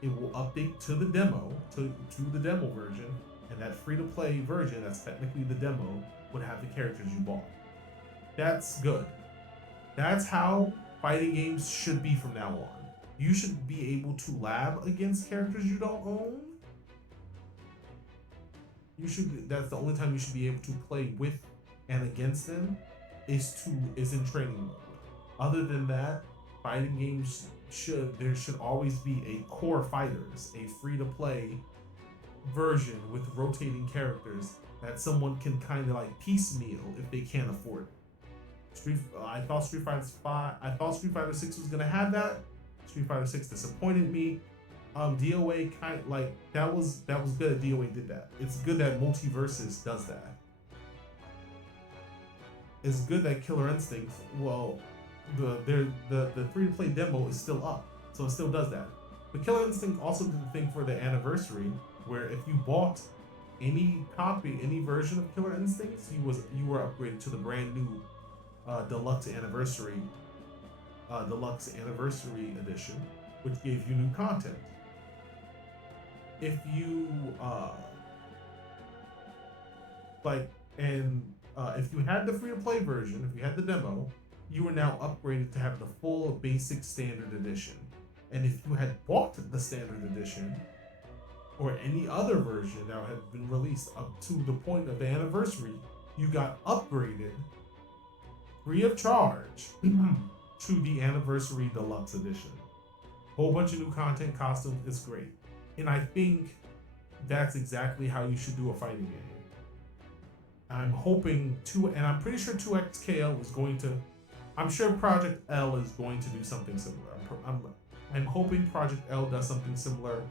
it will update to the demo, to the demo version, and that free-to-play version, that's technically the demo, would have the characters you bought. That's good. That's how fighting games should be from now on. You should be able to lab against characters you don't own. That's the only time you should be able to play with and against them is in training mode. Other than that, fighting games there should always be a core fighters, a free-to-play version with rotating characters that someone can kind of like piecemeal if they can't afford it. I thought Street Fighter 6 was gonna have that. Street Fighter 6 disappointed me. DOA that was good that DOA did that. It's good that Multiverses does that. It's good that Killer Instinct, well, the free-to-play demo is still up, so it still does that. But Killer Instinct also did the thing for the anniversary, where if you bought any version of Killer Instinct, you were upgraded to the brand new deluxe anniversary edition, which gave you new content. If you if you had the free-to-play version, if you had the demo, you were now upgraded to have the full basic standard edition. And if you had bought the standard edition or any other version that had been released up to the point of the anniversary, you got upgraded free of charge to the anniversary deluxe edition. Whole bunch of new content, costumes, it's great. And I think that's exactly how you should do a fighting game. I'm hoping and I'm pretty sure 2XKL is going to, I'm sure Project L is going to do something similar. I'm hoping Project L does something similar.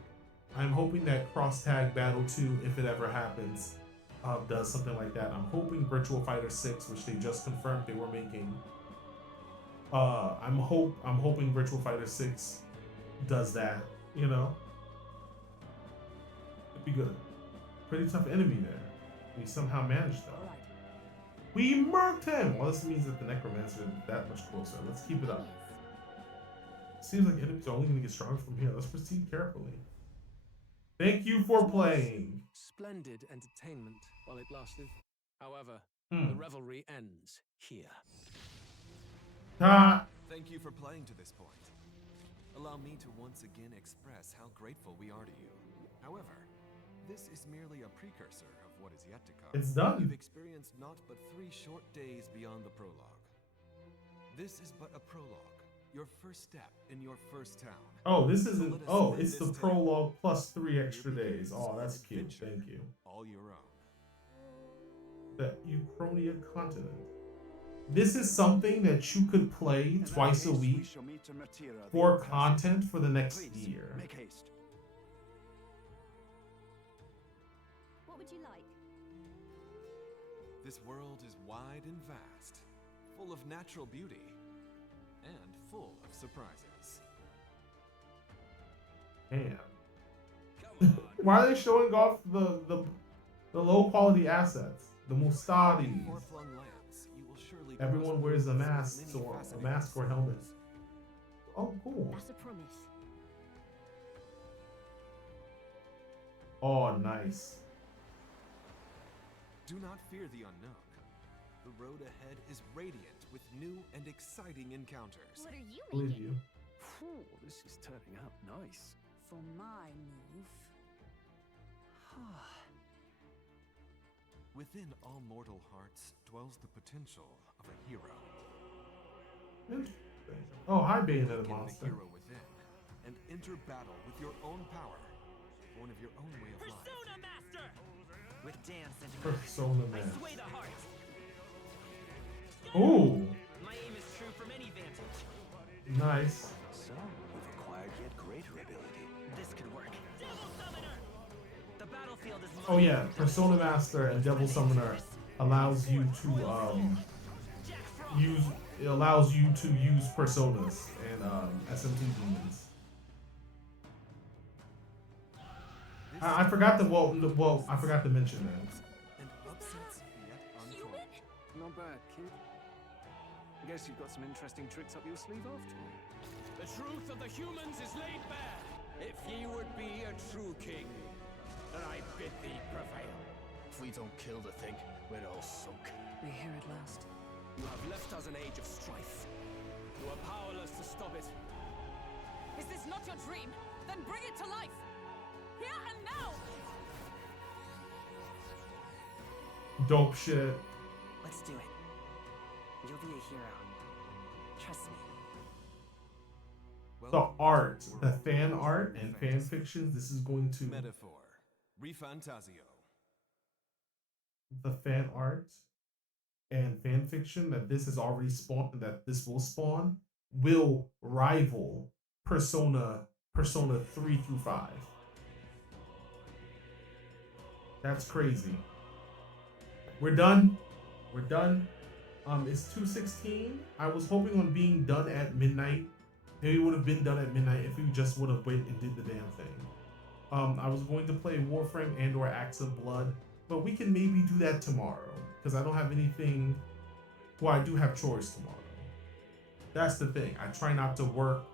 I'm hoping that Cross Tag Battle 2, if it ever happens, does something like that. I'm hoping Virtual Fighter 6, which they just confirmed they were making. I'm hoping Virtual Fighter 6 does that, you know? It'd be good. Pretty tough enemy there. We somehow managed though. We murked him! Well, this means that the Necromancer is that much closer. Let's keep it up. Seems like enemies are only going to get stronger from here. Let's proceed carefully. Thank you for playing. Splendid entertainment while it lasted. However, the revelry ends here. Thank you for playing to this point. Allow me to once again express how grateful we are to you. However, this is merely a precursor of what is yet to come. It's done. You've experienced naught but 3 short days beyond the prologue. This is but a prologue, your first step in your first town. Oh, this isn't. Oh, it's the prologue plus 3 extra days. Oh, that's cute. Thank you. All your own. The Uchronia continent. This is something that you could play twice a week for content for the next year. Make haste. What would you like? This world is wide and vast, full of natural beauty. and full of surprises. Damn. Why are they showing off the low quality assets? The Mustadis. Far-flung lands, you will surely Everyone cross wears a worlds mask with many or a fascinating mask or helmet. discoveries. Oh, cool. That's a promise. Oh, nice. Do not fear the unknown. The road ahead is radiant with new and exciting encounters. What are you Believe making? you. Phew, this is turning out nice. For my move. Within all mortal hearts dwells the potential of a hero. Interesting. Oh, hi, Bayonetta Awaken monster. the hero within and enter battle with your own power, born of your own way of life. Persona Master! With dance and Persona I Man. sway the heart. Ooh, My aim is true from any vantage. nice. So, we've acquired yet greater ability. This could work. Devil Summoner! The battlefield is Oh yeah, Persona Master and Devil Summoner allows you to use personas and SMT demons. I forgot to I forgot to mention that. And upsets yet untold. Not bad, kid. I guess you've got some interesting tricks up your sleeve after all. The truth of the humans is laid bare. If ye would be a true king, then I bid thee prevail. If we don't kill the thing, we're all sunk. We hear at last. You have left us an age of strife. You are powerless to stop it. Is this not your dream? Then bring it to life! Here and now! Dope shit. Let's do it. You'll be a hero. Trust me. The Welcome to art, the the world fan of art true and fan fantasy. fictions. This is going to Metaphor. Fantazio. the fan art and fan fiction that this has already spawned, that this will spawn, will rival Persona 3 through 5. That's crazy. We're done. We're done. It's 2:16. I was hoping on being done at midnight. Maybe it would have been done at midnight if we just would have went and did the damn thing. I was going to play Warframe and or Acts of Blood, but we can maybe do that tomorrow because I don't have anything. Well, I do have chores tomorrow. That's the thing. I try not to work